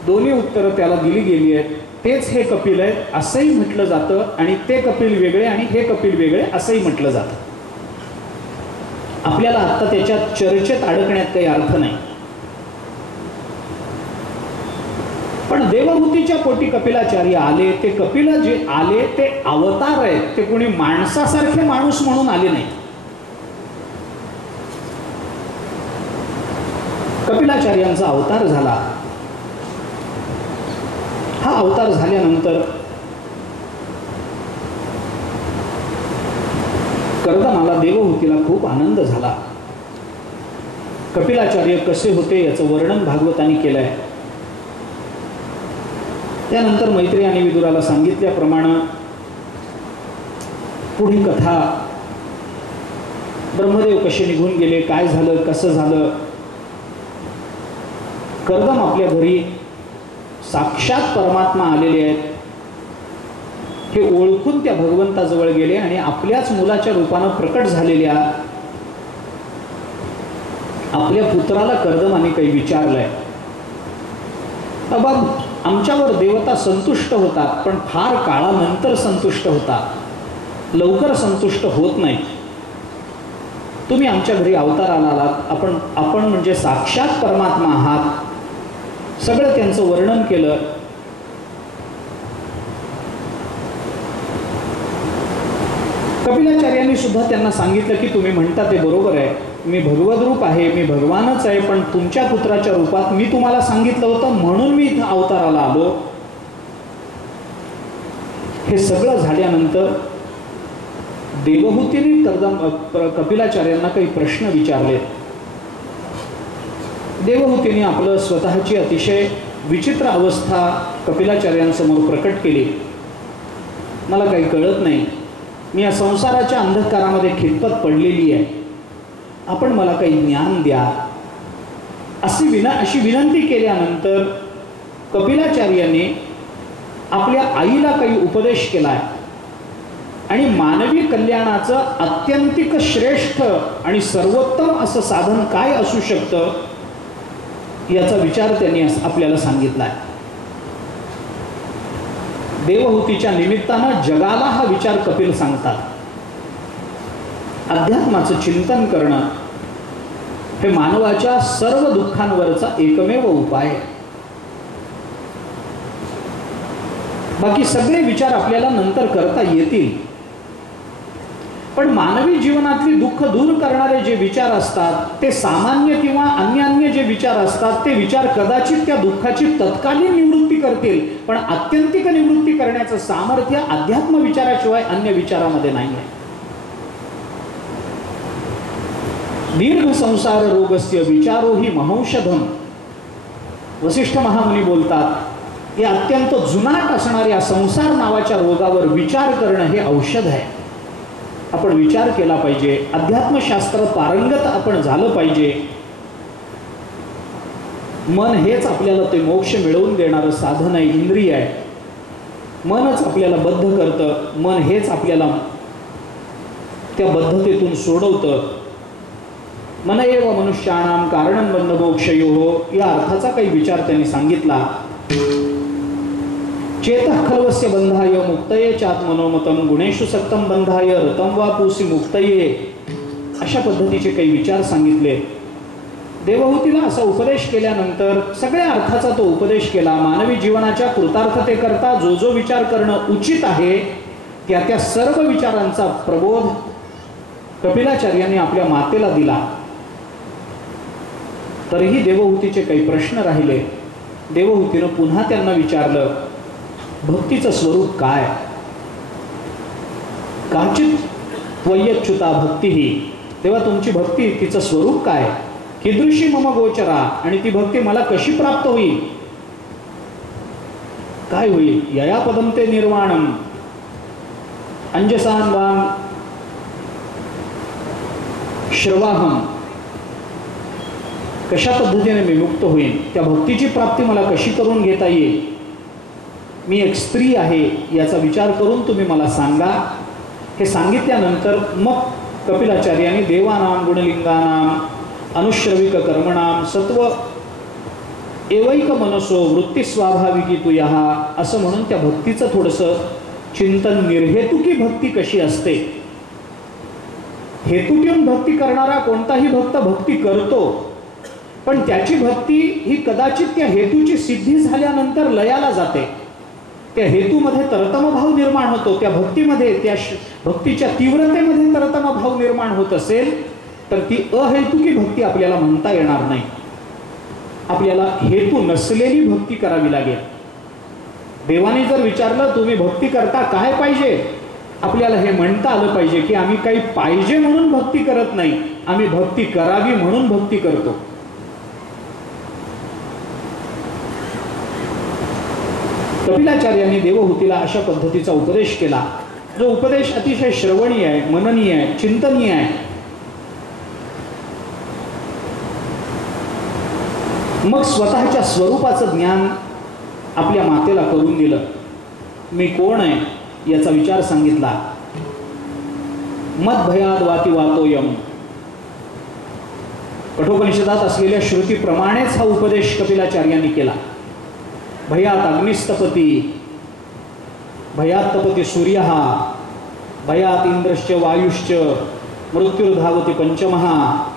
दोन्ही उत्तरं त्याला दिली गेली आहेत. तेच हे कपिल आहेत असंही म्हटलं जातं आणि ते कपिल वेगळे आणि हे कपिल वेगळे असंही म्हटलं जातं. आपल्याला आता त्याच्या चर्चेत अडकण्यात काही अर्थ नाही. पण देवहूतीच्या पोटी कपिलाचार्य आले. ते कपिल जे आले ते अवतार आहेत. ते कोणी माणसासारखे माणूस म्हणून आले नाही. कपिलाचार्यांचा अवतार झाला. हा अवतार झाल्यानंतर कर्दमाला देवहूतीला खूप आनंद झाला. कपिलाचार्य कसे होते याचं वर्णन भागवतांनी केलंय. त्यानंतर मैत्री आणि विदुराला सांगितल्याप्रमाणे पुढील कथा, ब्रह्मदेव कसे निघून गेले, काय झालं, कसं झालं. कर्दम आपल्या घरी साक्षात परमात्मा आलेले आहेत हे ओळखून त्या भगवंताजवळ गेले आणि आपल्याच मुलाच्या रूपानं प्रकट झालेल्या आपल्या पुत्राला कर्दमाने काही विचारलंय. बाबा, आमच्यावर देवता संतुष्ट होतात पण फार काळानंतर संतुष्ट होतात, लवकर संतुष्ट होत नाही. तुम्ही आमच्या घरी अवताराला आलात, आपण म्हणजे साक्षात परमात्मा आहात. सगळं त्यांचं वर्णन केलं. कपिलाचार्यांनी सुद्धा त्यांना सांगितलं की तुम्ही म्हणता ते बरोबर आहे, मी भगवद रूप आहे, मी भगवानच आहे, पण तुमच्या पुत्राच्या रूपात मी तुम्हाला सांगितलं होतं म्हणून मी इथं अवताराला आलो. हे सगळं झाल्यानंतर देवहूतीने कपिलाचार्यांना काही प्रश्न विचारले. देवहूतीने आपलं स्वतःची अतिशय विचित्र अवस्था कपिलाचार्यांसमोर प्रकट केली. मला काही कळत नाही, मी या संसाराच्या अंधकारामध्ये खितपत पडलेली आहे, आपण मला काही ज्ञान द्या, अशी विनंती केल्यानंतर कपिलाचार्यांनी आपल्या आईला काही उपदेश केलाय आणि मानवी कल्याणाचं अत्यंतिक श्रेष्ठ आणि सर्वोत्तम असं साधन काय असू शकतं याचा विचार त्यांनी आपल्याला सांगितलाय. देवहूतीच्या निमित्तानं जगाला हा विचार कपिल सांगतात. अध्यात्माचं चिंतन करणं हे मानवाच्या सर्व दुःखांवरचा एकमेव उपाय आहे. बाकी सगळे विचार आपल्याला नंतर करता येतील, पण मानवी जीवनातली दुःख दूर करणारे जे विचार असतात ते सामान्य किंवा अन्य जे विचार असतात ते विचार कदाचित त्या दुःखाची तत्कालीन निवृत्ती करतील, पण आत्यंतिक निवृत्ती करण्याचं सामर्थ्य अध्यात्म विचाराशिवाय अन्य विचारामध्ये नाही आहे. दीर्घ संसार रोगस्य विचारो ही महौषधम. वसिष्ठ महामुनी बोलतात, हे अत्यंत जुनाट असणाऱ्या संसार नावाच्या रोगावर विचार करणं हे औषध आहे. आपण विचार केला पाहिजे, अध्यात्मशास्त्र पारंगत आपण झालं पाहिजे. मन हेच आपल्याला ते मोक्ष मिळवून देणारं साधन आहे, इंद्रिय आहे. मनच आपल्याला बद्ध करतं, मन हेच आपल्याला त्या बद्धतेतून सोडवतं. मन एव मनुष्याणाम कारणं बंध मोक्षयोः या अर्थाचा काही विचार त्यांनी सांगितला. चेतः खल्वस्य बंधाय मुक्तये चात्मनोमतं गुणेषु सक्तं बंधाय रतं वा पुसी मुक्तये. अशा पद्धतीचे काही विचार सांगितले. देवहूतीला असा उपदेश केल्यानंतर सगळ्या अर्थाचा तो उपदेश केला. मानवी जीवनाच्या कृतार्थतेकरता जो जो विचार करणं उचित आहे त्या त्या सर्व विचारांचा प्रबोध कपिलाचार्यांनी आपल्या मातेला दिला. तरीही देवहूतीचे काही प्रश्न राहिले. देवहूतीनं पुन्हा त्यांना विचारलं, भक्तीचं स्वरूप काय? काचित त्वय्यच्युता भक्ती ही, तेव्हा तुमची भक्ती तिचं स्वरूप काय? कीदृशी मम गोचरा, आणि ती भक्ती मला कशी प्राप्त होईल? काय होईल? यया पदम ते निर्वाणम अंजसान वाम श्रवाहम, कशा पद्धतीने मी मुक्त होईल? त्या भक्तीची प्राप्ती मला कशी करून घेता येईल? मी एक स्त्री आहे याचा विचार करून तुम्ही मला सांगा. हे सांगितल्यानंतर मग कपिलाचार्यांनी देवानाम गुणलिंगानाम अनुश्रविक कर्मणाम सत्व एवैक मनसो वृत्ती स्वाभाविकी तुयः असं म्हणून त्या भक्तीचं थोडंसं चिंतन, निर्हेतुकी भक्ती कशी असते. हेतुकीन भक्ती करणारा कोणताही भक्त भक्ती करतो, पण त्याची भक्ती ही कदाचित त्या हेतूची सिद्धी झाल्यानंतर लयाला जाते. त्या हेतूमध्ये तरतम भाव निर्माण होतो. त्या भक्तीमध्ये, त्या भक्तीच्या तीव्रतेमध्ये तरतम भाव निर्माण होत असेल तर ती अहेतुकी भक्ती आपल्याला म्हणता येणार नाही. आपल्याला हेतू नसलेली भक्ती करावी लागेल. देवाने जर विचारलं तुम्ही भक्ती करता काय पाहिजे, आपल्याला हे म्हणता आलं पाहिजे की आम्ही काही पाहिजे म्हणून भक्ती करत नाही, आम्ही भक्ती करावी म्हणून भक्ती करतो. कपिलाचार्यांनी देवहूतीला अशा पद्धतीचा उपदेश केला, जो उपदेश अतिशय श्रवणीय आहे, मननीय आहे, चिंतनीय आहे. मग स्वतःच्या स्वरूपाचं ज्ञान आपल्या मातेला करून दिलं. मी कोण आहे याचा विचार सांगितला. मद भयाद वाती वातोयम, कठोपनिषदात असलेल्या श्रुतीप्रमाणेच हा उपदेश कपिलाचार्यांनी केला. भयात अग्निस्तपती, भयात तपती सूर्य, भयात इंद्रश्च वायुश्च, मृत्युर्धावती पंचमहा.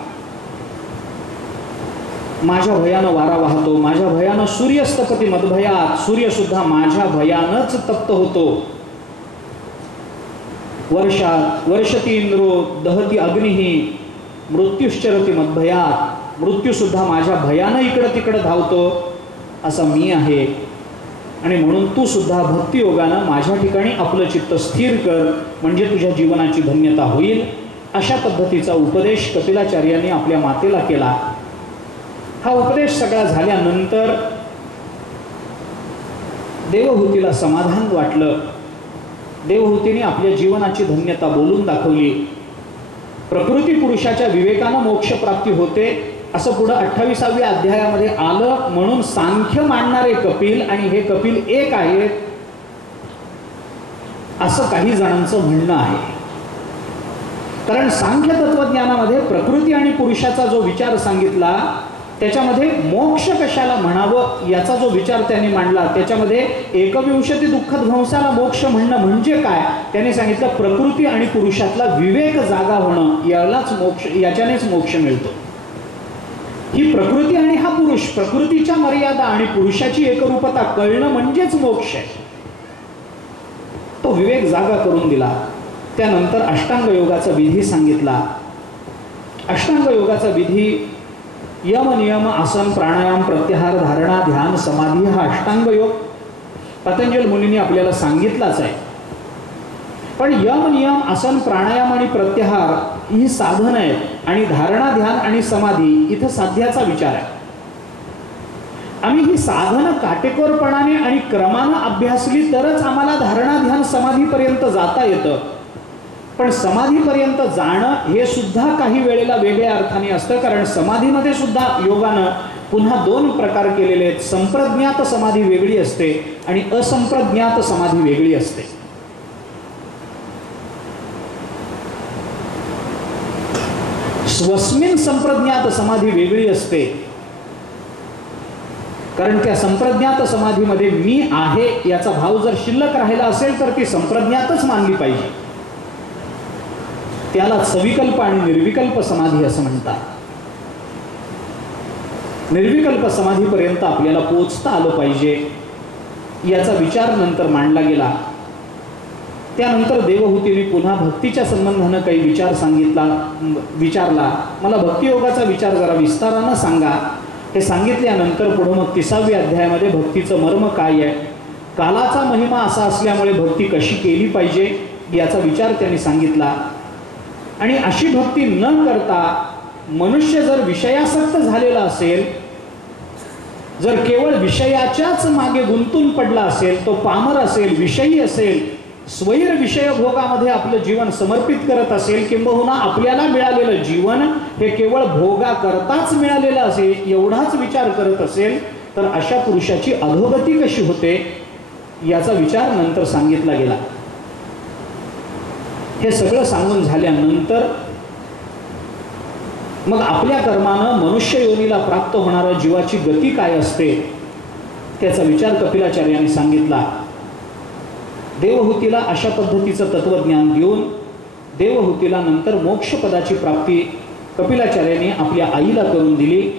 माझ्या भयानं वारा वाहतो, माझ्या भयानं सूर्यस्तपती मदभयात, सूर्य सुद्धा माझ्या भयानच तप्त होतो. वर्षात वर्षती इंद्रो दहती अग्निही, मृत्युश्चरती मदभयात, मृत्यू सुद्धा माझ्या भयानं इकडं तिकडं धावतो. असा मी आहे, आणि म्हणून तू सुद्धा भक्तियोगानं माझ्या ठिकाणी आपलं चित्त स्थिर कर, म्हणजे तुझ्या जीवनाची धन्यता होईल. अशा पद्धतीचा उपदेश कपिलाचार्यांनी आपल्या मातेला केला. हा उपदेश सगळा झाल्यानंतर देवहूतीला समाधान वाटलं. देवहूतीने आपल्या जीवनाची धन्यता बोलून दाखवली. प्रकृती पुरुषाच्या विवेकानं मोक्षप्राप्ती होते असं पुढं 28व्या अध्यायामध्ये आलं. म्हणून सांख्य मांडणारे कपिल आणि हे कपिल एक आहेत असं काही जणांचं म्हणणं आहे. कारण सांख्य तत्वज्ञानामध्ये प्रकृती आणि पुरुषाचा जो विचार सांगितला त्याच्यामध्ये मोक्ष कशाला म्हणावं याचा जो विचार त्यांनी मांडला, त्याच्यामध्ये एकविंशती दुःख ध्वंसाला मोक्ष म्हणणं म्हणजे काय त्यांनी सांगितलं, प्रकृती आणि पुरुषातला विवेक जागा होणं यालाच मोक्ष, याच्यानेच मोक्ष मिळतो. ही प्रकृती आणि हा पुरुष, प्रकृतीच्या मर्यादा आणि पुरुषाची एकरूपता कळणं म्हणजेच मोक्ष आहे. तो विवेक जागा करून दिला. त्यानंतर अष्टांग योगाचा विधी सांगितला. अष्टांग योगाचा विधी यम नियम आसन प्राणायाम प्रत्याहार धारणा ध्यान समाधी हा अष्टांग योग पतंजल मुनींनी आपल्याला सांगितलाच आहे. पण यम नियम आसन प्राणायाम आणि प्रत्याहार ही साधन आहेत आणि धारणा ध्यान आणि समाधी इथं साध्याचा विचार आहे. आम्ही ही साधनं काटेकोरपणाने आणि क्रमानं अभ्यासली तरच आम्हाला धारणा ध्यान समाधीपर्यंत जाता येतं. पण समाधीपर्यंत जाणं हे सुद्धा काही वेळेला वेगळ्या अर्थाने असतं. कारण समाधीमध्ये सुद्धा योगानं पुन्हा दोन प्रकार केलेले आहेत. संप्रज्ञात समाधी वेगळी असते आणि असंप्रज्ञात समाधी वेगळी असते. स्वस्मिन संप्रज्ञात समाधी वेगळी असते, कारण त्या संप्रज्ञात समाधीमध्ये मी आहे याचा भाव जर शिल्लक राहिला असेल तर ती संप्रज्ञातच मानली पाहिजे. त्याला सविकल्प आणि निर्विकल्प समाधी असं म्हणतात. निर्विकल्प समाधीपर्यंत आपल्याला पोचता आलं पाहिजे याचा विचार नंतर मांडला गेला. त्यानंतर देवहूतीने पुन्हा भक्तीच्या संबंधानं काही विचारला. मला भक्तियोगाचा विचार जरा विस्तारानं सांगा. हे सांगितल्यानंतर पुढं मग 30व्या अध्यायामध्ये भक्तीचं मर्म काय आहे, कालाचा महिमा असा असल्यामुळे भक्ती कशी केली पाहिजे याचा विचार त्यांनी सांगितला. आणि अशी भक्ती न करता मनुष्य जर विषयासक्त झालेला असेल, जर केवळ विषयाच्याच मागे गुंतून पडला असेल, तो पामर असेल, विषयी असेल, स्वैर विषय भोगामध्ये आपलं जीवन समर्पित करत असेल, किंबहुना आपल्याला मिळालेलं जीवन हे केवळ भोगा करताच मिळालेलं असेल एवढाच विचार करत असेल, तर अशा पुरुषाची अधोगती कशी होते याचा विचार नंतर सांगितला गेला. हे सगळं सांगून झाल्यानंतर मग आपल्या कर्मानं मनुष्य योनीला प्राप्त होणाऱ्या जीवाची गती काय असते त्याचा विचार कपिलाचार्यांनी सांगितला. देवहूतीला अशा पद्धतीचं तत्वज्ञान देऊन देवहूतीला नंतर मोक्षपदाची प्राप्ती कपिलाचार्यांनी आपल्या आईला करून दिली.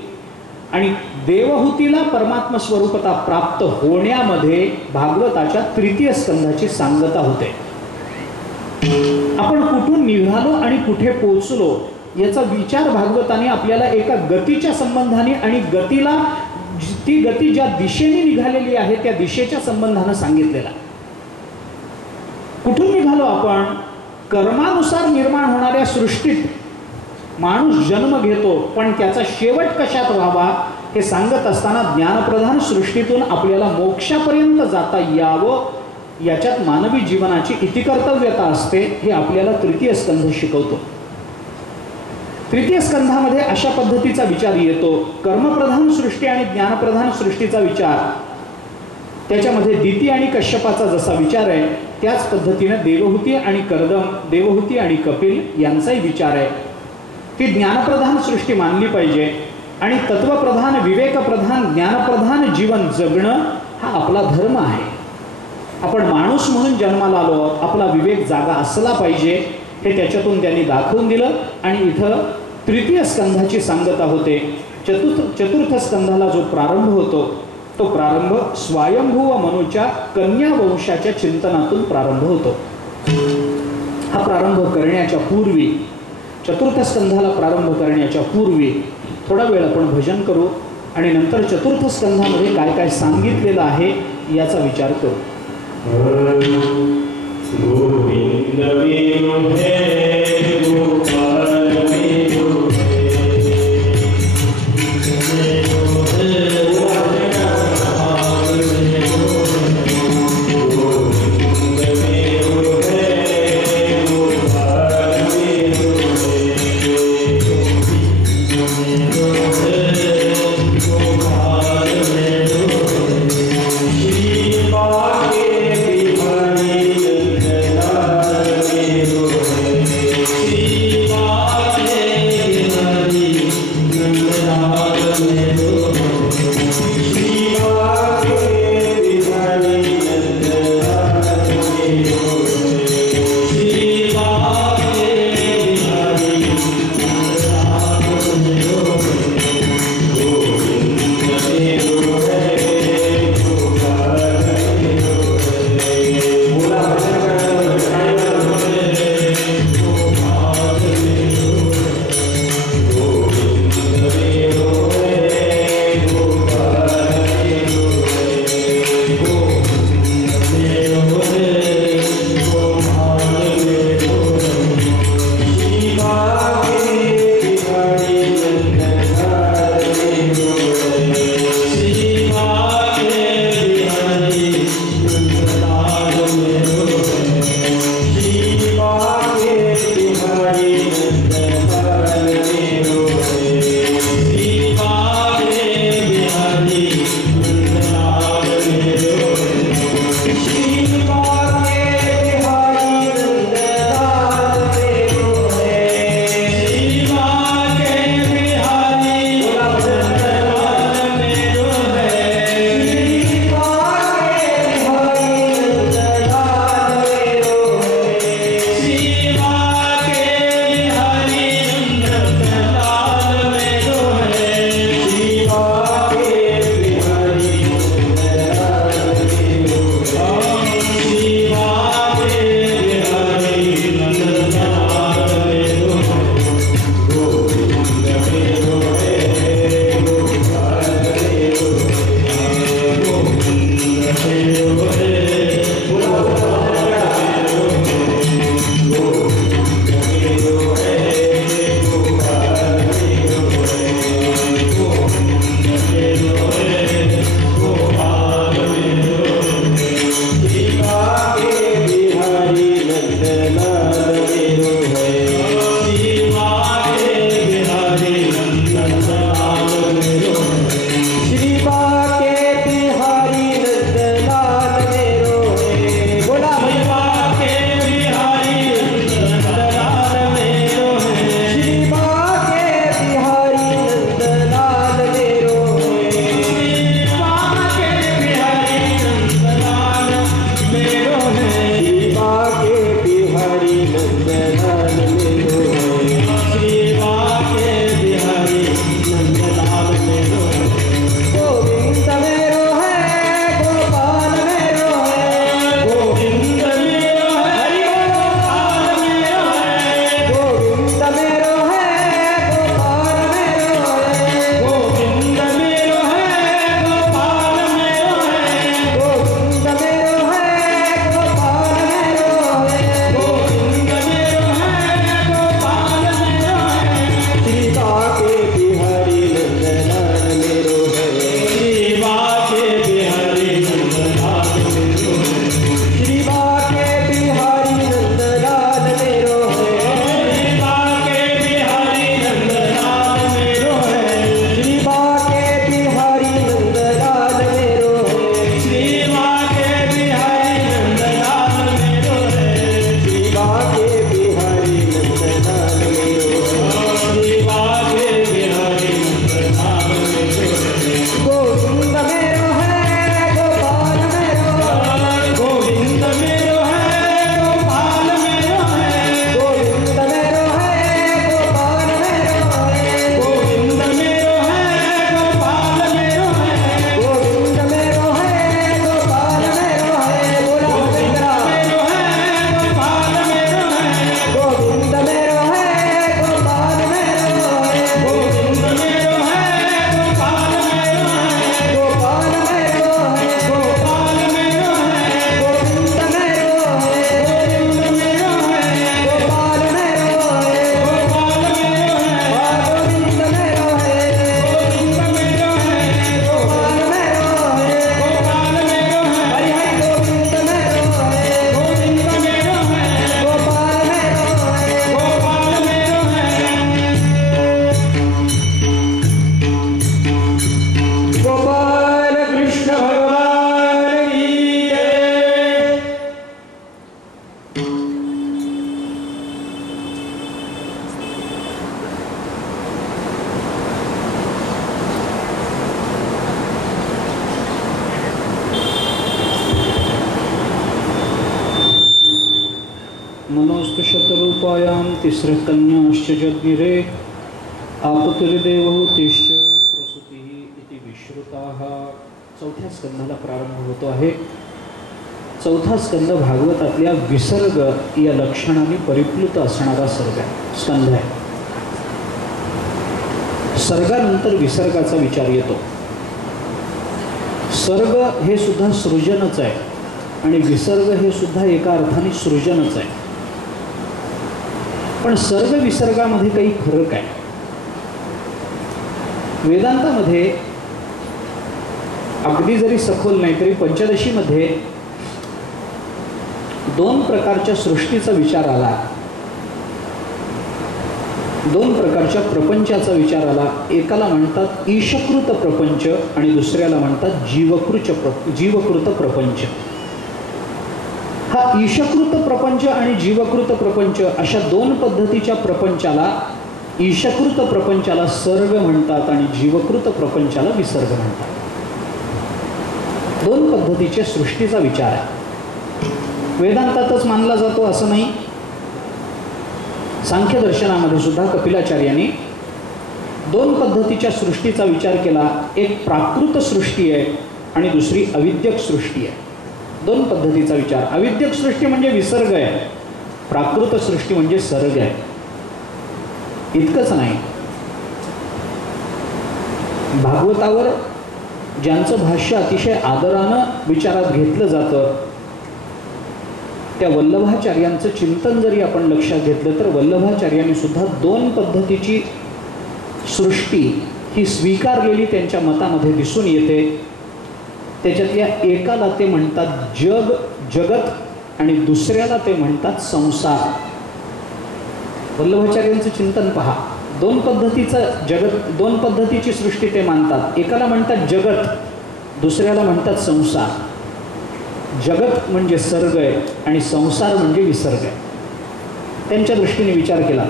आणि देवहूतीला परमात्म स्वरूपता प्राप्त होण्यामध्ये भागवताच्या 3य स्कंधाची सांगता होते. आपण कुठून निघालो आणि कुठे पोहोचलो याचा विचार भागवताने आपल्याला एका गतीच्या संबंधाने आणि गतीला ती गती ज्या दिशेने निघालेली आहे त्या दिशेच्या संबंधाने सांगितलेला. कुठून निघालो आपण, कर्मानुसार निर्माण होणाऱ्या सृष्टीत माणूस जन्म घेतो, पण त्याचा शेवट कशात व्हावा हे सांगत असताना ज्ञानप्रधान सृष्टीतून आपल्याला मोक्षापर्यंत जाता यावं याच्यात मानवी जीवनाची इतिकर्तव्यता असते हे आपल्याला 3य स्कंध शिकवतो. 3य स्कंधामध्ये अशा पद्धतीचा विचार येतो. कर्मप्रधान सृष्टी आणि ज्ञानप्रधान सृष्टीचा विचार, त्याच्यामध्ये दिती आणि कश्यपाचा जसा विचार आहे त्याच पद्धतीने देवहूती आणि कर्दम, देवहूती आणि कपिल यांचाही विचार आहे. ती ज्ञानप्रधान सृष्टी मानली पाहिजे आणि तत्वप्रधान, विवेकप्रधान, ज्ञानप्रधान जीवन जगणं हा आपला धर्म आहे. आपण माणूस म्हणून जन्माला आलो, आपला विवेक जागा असला पाहिजे हे त्याच्यातून त्यांनी दाखवून दिलं. आणि इथं 3य स्कंधाची सांगता होते. चतुर्थ स्कंधाला जो प्रारंभ होतो तो प्रारंभ स्वयंभू मनुच्या कन्या वंशाच्या चिंतनातून प्रारंभ होतो. हा प्रारंभ करण्याच्या पूर्वी, चतुर्थ स्कंधाला प्रारंभ करण्याच्या पूर्वी थोडा वेळ आपण भजन करू आणि नंतर चतुर्थ स्कंधामध्ये काय काय सांगितलेलं आहे याचा विचार करू. गोविंद विनु हे गोपाल विनु Thank you. विद्यायां तिस्रः कन्याश्च जज्ञिरे आपतिर्देवहूतिश्च प्रसूतिः इति विश्रुताः. चौथ्या स्कंदाला प्रारंभ होतो आहे. चौथा स्कंद भागवतातल्या विसर्ग या लक्षणाने परिप्लुत असणारा स्कंद आहे. सर्गानंतर विसर्गाचा विचार येतो. सर्ग हे सुद्धा सृजनच आहे आणि विसर्ग हे सुद्धा एका अर्थाने सृजनच आहे. पण सर्ग विसर्गामध्ये काही फरक आहे. वेदांतामध्ये अगदी जरी सखोल नाही तरी पंचदशीमध्ये दोन प्रकारच्या सृष्टीचा विचार आला, दोन प्रकारच्या प्रपंचाचा विचार आला. एकाला म्हणतात ईशकृत प्रपंच आणि दुसऱ्याला म्हणतात जीवकृत प्रपंच. हा ईशकृत प्रपंच आणि जीवकृत प्रपंच अशा दोन पद्धतीच्या प्रपंचाला, ईशकृत प्रपंचाला सर्ग म्हणतात आणि जीवकृत प्रपंचाला विसर्ग म्हणतात. दोन पद्धतीच्या सृष्टीचा विचार आहे. वेदांतातच मानला जातो असं नाही. सांख्य दर्शनामध्ये सुद्धा कपिलाचार्यांनी दोन पद्धतीच्या सृष्टीचा विचार केला. एक प्राकृत सृष्टी आहे आणि दुसरी अविद्यक सृष्टी आहे. दोन पद्धतीचा विचार. अविद्यक सृष्टी म्हणजे विसर्ग आहे, प्राकृत सृष्टी म्हणजे सर्ग आहे. इतकंच नाही, भागवतावर ज्यांचं भाष्य अतिशय आदरानं विचारात घेतलं जातं त्या वल्लभाचार्यांचं चिंतन जरी आपण लक्षात घेतलं तर वल्लभाचार्यांनी सुद्धा दोन पद्धतीची सृष्टी ही स्वीकारलेली त्यांच्या मतामध्ये दिसून येते. त्याच्यातल्या एकाला ते म्हणतात जगत आणि दुसऱ्याला ते म्हणतात संसार. वल्लभाचार्यांचं चिंतन पहा. दोन पद्धतीचं जगत, दोन पद्धतीची सृष्टी ते मानतात. एकाला म्हणतात जगत, दुसऱ्याला म्हणतात संसार. जगत म्हणजे सर्ग आहे आणि संसार म्हणजे विसर्ग आहे. त्यांच्या दृष्टीने विचार केला.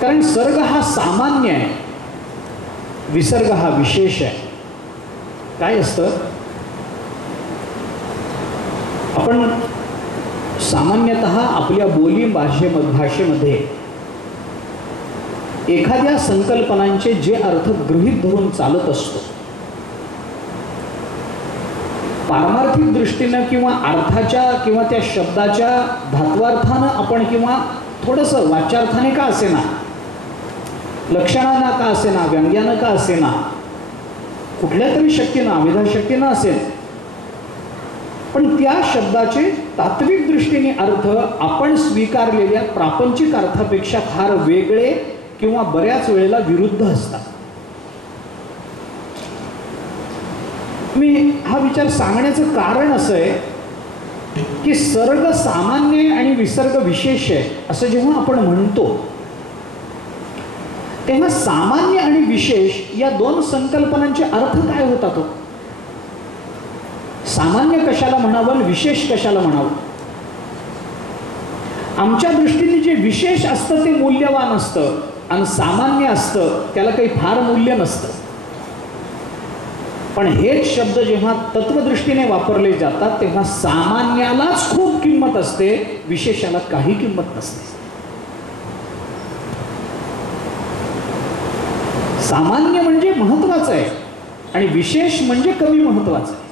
कारण सर्ग हा सामान्य आहे, विसर्ग हा विशेष आहे. काय असतं, आपण सामान्यतः आपल्या बोली भाषेमध्ये एखाद्या संकल्पनांचे जे अर्थ गृहीत धरून चालत असतो, पारमार्थिक दृष्टीनं किंवा अर्थाच्या किंवा त्या शब्दाच्या धात्वार्थानं आपण किंवा थोडंसं वाच्यार्थाने का असेना, लक्षणानं का असेना, व्यंग्यानं का असेना, कुठल्या तरी शक्तीनं, अविधा शक्तीनं असेल, पण त्या शब्दाचे तात्विक दृष्टीने अर्थ आपण स्वीकारलेल्या प्रापंचिक अर्थापेक्षा फार वेगळे किंवा बऱ्याच वेळेला विरुद्ध असतात. मी हा विचार सांगण्याचं कारण असं आहे की सर्ग सामान्य आणि विसर्ग विशेष आहे असं जेव्हा आपण म्हणतो तेव्हा सामान्य आणि विशेष या दोन संकल्पनांचे अर्थ काय होतात हो? सामान्य कशाला म्हणावं, विशेष कशाला म्हणावं? आमच्या दृष्टीने जे विशेष असतं ते मूल्यवान असतं आणि सामान्य असतं त्याला काही फार मूल्य नसतं. पण हेच शब्द जेव्हा तत्वदृष्टीने वापरले जातात तेव्हा सामान्यालाच खूप किंमत असते, विशेषाला काही किंमत नसते. सामान्य म्हणजे महत्वाचं आहे आणि विशेष म्हणजे कमी महत्वाचं आहे.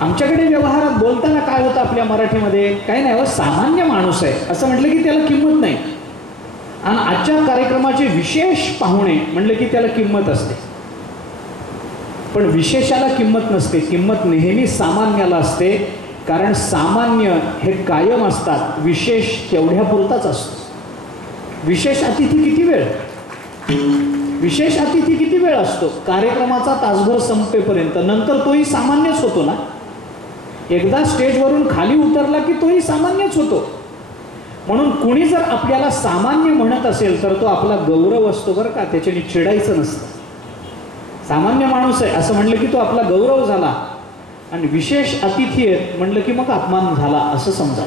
आमच्याकडे व्यवहारात बोलताना काय होतं आपल्या मराठीमध्ये, काय नाही हो, सामान्य माणूस आहे असं म्हटलं की त्याला किंमत नाही, आणि आजच्या कार्यक्रमाचे विशेष पाहुणे म्हटलं की त्याला किंमत असते. पण विशेषाला किंमत नसते, किंमत नेहमी सामान्याला असते. कारण सामान्य हे कायम असतात, विशेष तेवढ्यापुरताच असतो. विशेष अतिथी किती वेळ असतो? कार्यक्रमाचा तासभर संपेपर्यंत, नंतर तोही सामान्यच होतो ना. एकदा स्टेजवरून खाली उतरला की तोही सामान्यच होतो. म्हणून कुणी जर आपल्याला सामान्य म्हणत असेल तर तो आपला गौरव असतो बरं का, त्याच्याने चिडायचं नसतं. सामान्य माणूस आहे असं म्हणलं की तो आपला गौरव झाला, आणि विशेष अतिथी आहेत म्हणलं की मग अपमान झाला असं समजा.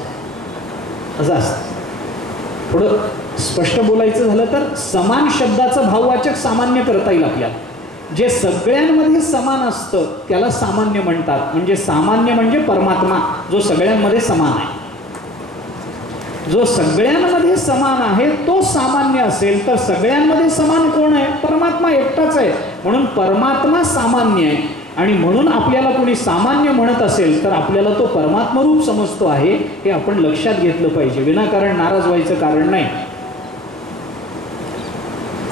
असं असतं. थोडं स्पष्ट बोलायचं झालं तर समान शब्दाचं भाववाचक सामान्य करता येईल आपल्याला. जे सगळ्यांमध्ये समान असतं त्याला सामान्य म्हणतात. म्हणजे सामान्य म्हणजे परमात्मा जो सगळ्यांमध्ये समान आहे. जो सगळ्यांमध्ये समान आहे तो सामान्य असेल तर सगळ्यांमध्ये समान कोण आहे? परमात्मा एकटाच आहे. म्हणून परमात्मा सामान्य आहे आणि म्हणून आपल्याला कोणी सामान्य म्हणत असेल तर आपल्याला तो परमात्मरूप समजतो आहे हे आपण लक्षात घेतलं पाहिजे. विनाकारण नाराज व्हायचं कारण नाही.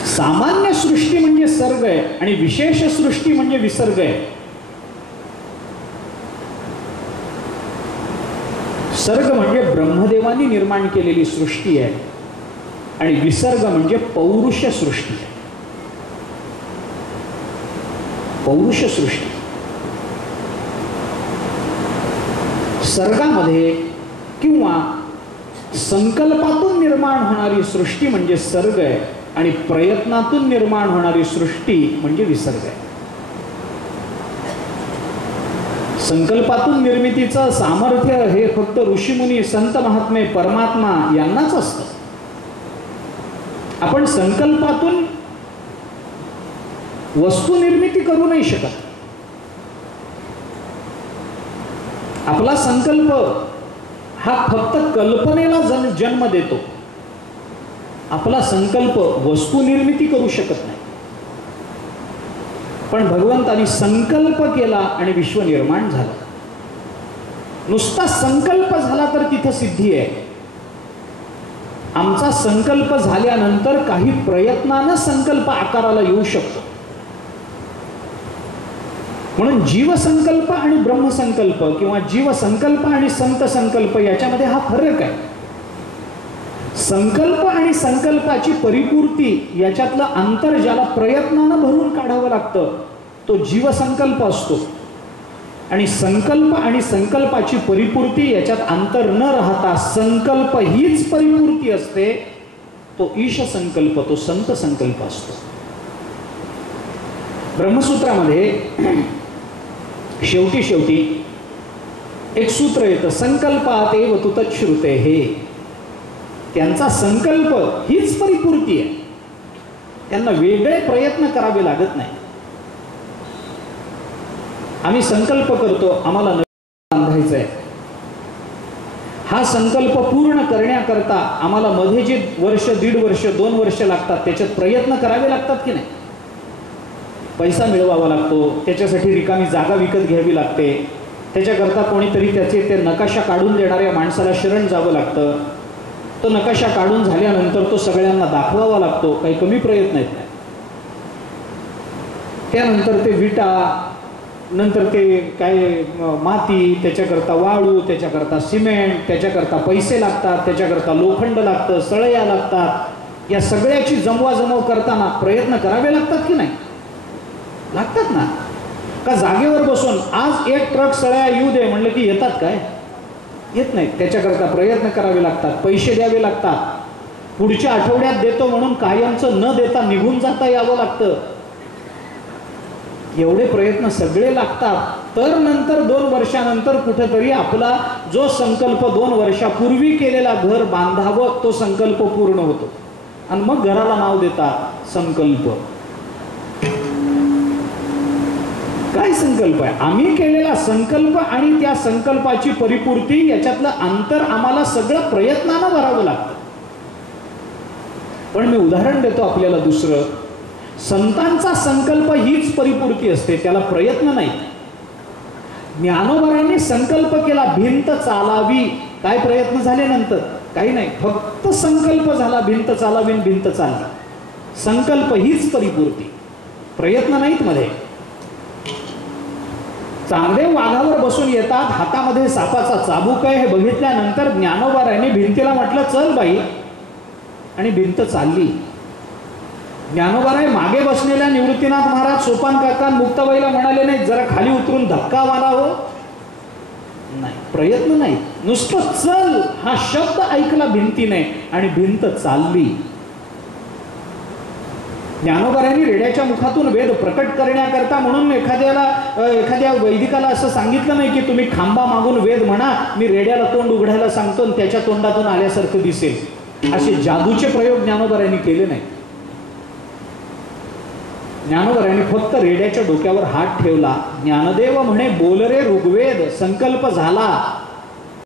सामान्य सृष्टी म्हणजे सर्ग आहे आणि विशेष सृष्टी म्हणजे विसर्ग आहे. सर्ग म्हणजे ब्रह्मदेवानी निर्माण केलेली सृष्टी आहे आणि विसर्ग म्हणजे पौरुष सृष्टी आहे. पौरुष सृष्टी. सर्गामध्ये किंवा संकल्पातून निर्माण होणारी सृष्टी म्हणजे सर्ग आहे आणि प्रयत्नातून निर्माण होणारी सृष्टी म्हणजे विसर्ग आहे. संकल्पातून निर्मितीचं सामर्थ्य हे फक्त ऋषीमुनी, संत महात्मे, परमात्मा यांनाच असतं. आपण संकल्पातून वस्तू निर्मिती करू नाही शकत. आपला संकल्प हा फक्त कल्पनेला जन्म देतो. आपला संकल्प वस्तू निर्मिती करू शकत नाही. पण भगवंतानी संकल्प केला आणि विश्व निर्माण झालं. नुसता संकल्प झाला तर तिथं सिद्धी आहे. आमचा संकल्प झाल्यानंतर काही प्रयत्नानं संकल्प आकाराला येऊ शकतो. म्हणून जीवसंकल्प आणि ब्रह्मसंकल्प किंवा जीवसंकल्प आणि संत संकल्प याच्यामध्ये हा फरक आहे. संकल्प आणि संकल्पाची परिपूर्ती याच्यातलं अंतर ज्याला प्रयत्नानं भरून काढावं लागतं तो जीवसंकल्प असतो आणि संकल्प आणि संकल्पाची परिपूर्ती याच्यात अंतर न राहता संकल्प हीच परिपूर्ती असते तो ईश संकल्प, तो संत संकल्प असतो. ब्रह्मसूत्रामध्ये शेवटी एक सूत्र येतं, संकल्पात एव तु तच्छ्रुते. हे त्यांचा संकल्प हीच परिपूर्ती आहे. त्यांना वेगळे प्रयत्न करावे लागत नाही. आम्ही संकल्प करतो आम्हाला नवीन बांधायचं आहे. हा संकल्प पूर्ण करण्याकरता आम्हाला मध्ये जे वर्ष, 1.5 वर्ष, 2 वर्ष लागतात त्याच्यात प्रयत्न करावे लागतात की नाही. पैसा मिळवावा लागतो, त्याच्यासाठी रिकामी जागा विकत घ्यावी लागते, त्याच्याकरता कोणीतरी त्याचे ते नकाशा काढून देणाऱ्या माणसाला शरण जावं लागतं. तो नकाशा काढून झाल्यानंतर तो सगळ्यांना दाखवावा लागतो. काही कमी प्रयत्न आहेत नाही. त्यानंतर ते विटा, नंतर ते काय माती, त्याच्याकरता वाळू, त्याच्याकरता सिमेंट, त्याच्याकरता पैसे लागतात, त्याच्याकरता लोखंड लागतं, सळया लागतात. या सगळ्याची जमवाजमव करताना प्रयत्न करावे लागतात की नाही? लागतात ना. का जागेवर बसून आज 1 ट्रक सळया येऊ दे म्हणलं की येतात काय? येत नाही. त्याच्याकरता प्रयत्न करावे लागतात, पैसे द्यावे लागतात. पुढच्या आठवड्यात देतो म्हणून कायमचं न देता निघून जाता यावं लागतं. एवढे प्रयत्न सगळे लागतात. तर नंतर 2 वर्षानंतर कुठेतरी आपला जो संकल्प 2 वर्षापूर्वी केलेला घर बांधावं तो संकल्प पूर्ण होतो आणि मग घराला नाव देतात संकल्प. काय संकल्प आहे? आम्ही केलेला संकल्प आणि त्या संकल्पाची परिपूर्ती याच्यातलं अंतर आम्हाला सगळं प्रयत्नानं भरावं लागतं. पण मी उदाहरण देतो आपल्याला दुसरं. संतांचा संकल्प हीच परिपूर्ती असते, त्याला प्रयत्न नाही. ज्ञानोबांनी संकल्प केला भिंत चालावी, काय प्रयत्न झाले नंतर? काही नाही, फक्त संकल्प झाला भिंत चालावी, भिंत चालली. संकल्प हीच परिपूर्ती, प्रयत्न नाहीत मध्ये. चांगदेव वाघावर बसून येतात, हातामध्ये सापाचा चाबूक आहे हे बघितल्यानंतर ज्ञानोबांनी भिंतीला म्हटलं चल बाई, आणि भिंत चालली. ज्ञानोबाराय मागे बसलेल्या निवृत्तीनाथ महाराज, सोपान काका, मुक्ताबाईला म्हणाले नाही जरा खाली उतरून धक्का मारावं? नाही, प्रयत्न नाही, नुसतं चल हा शब्द ऐकला भिंतीने आणि भिंत चालली. ज्ञानोबारायांनी रेड्याच्या मुखातून वेद प्रकट करण्याकरता म्हणून एखाद्या वैदिकाला असं सांगितलं नाही की तुम्ही खांबा मागून वेद म्हणा, मी रेड्याला तोंड उघडायला सांगतो आणि त्याच्या तोंडातून आल्यासारखं दिसेल. असे जादूचे प्रयोग ज्ञानोबारायांनी केले नाही. ज्ञानोबरांनी फक्त रेड्याच्या डोक्यावर हात ठेवला. ज्ञानदेव म्हणे, बोल रे ऋग्वेद, संकल्प झाला.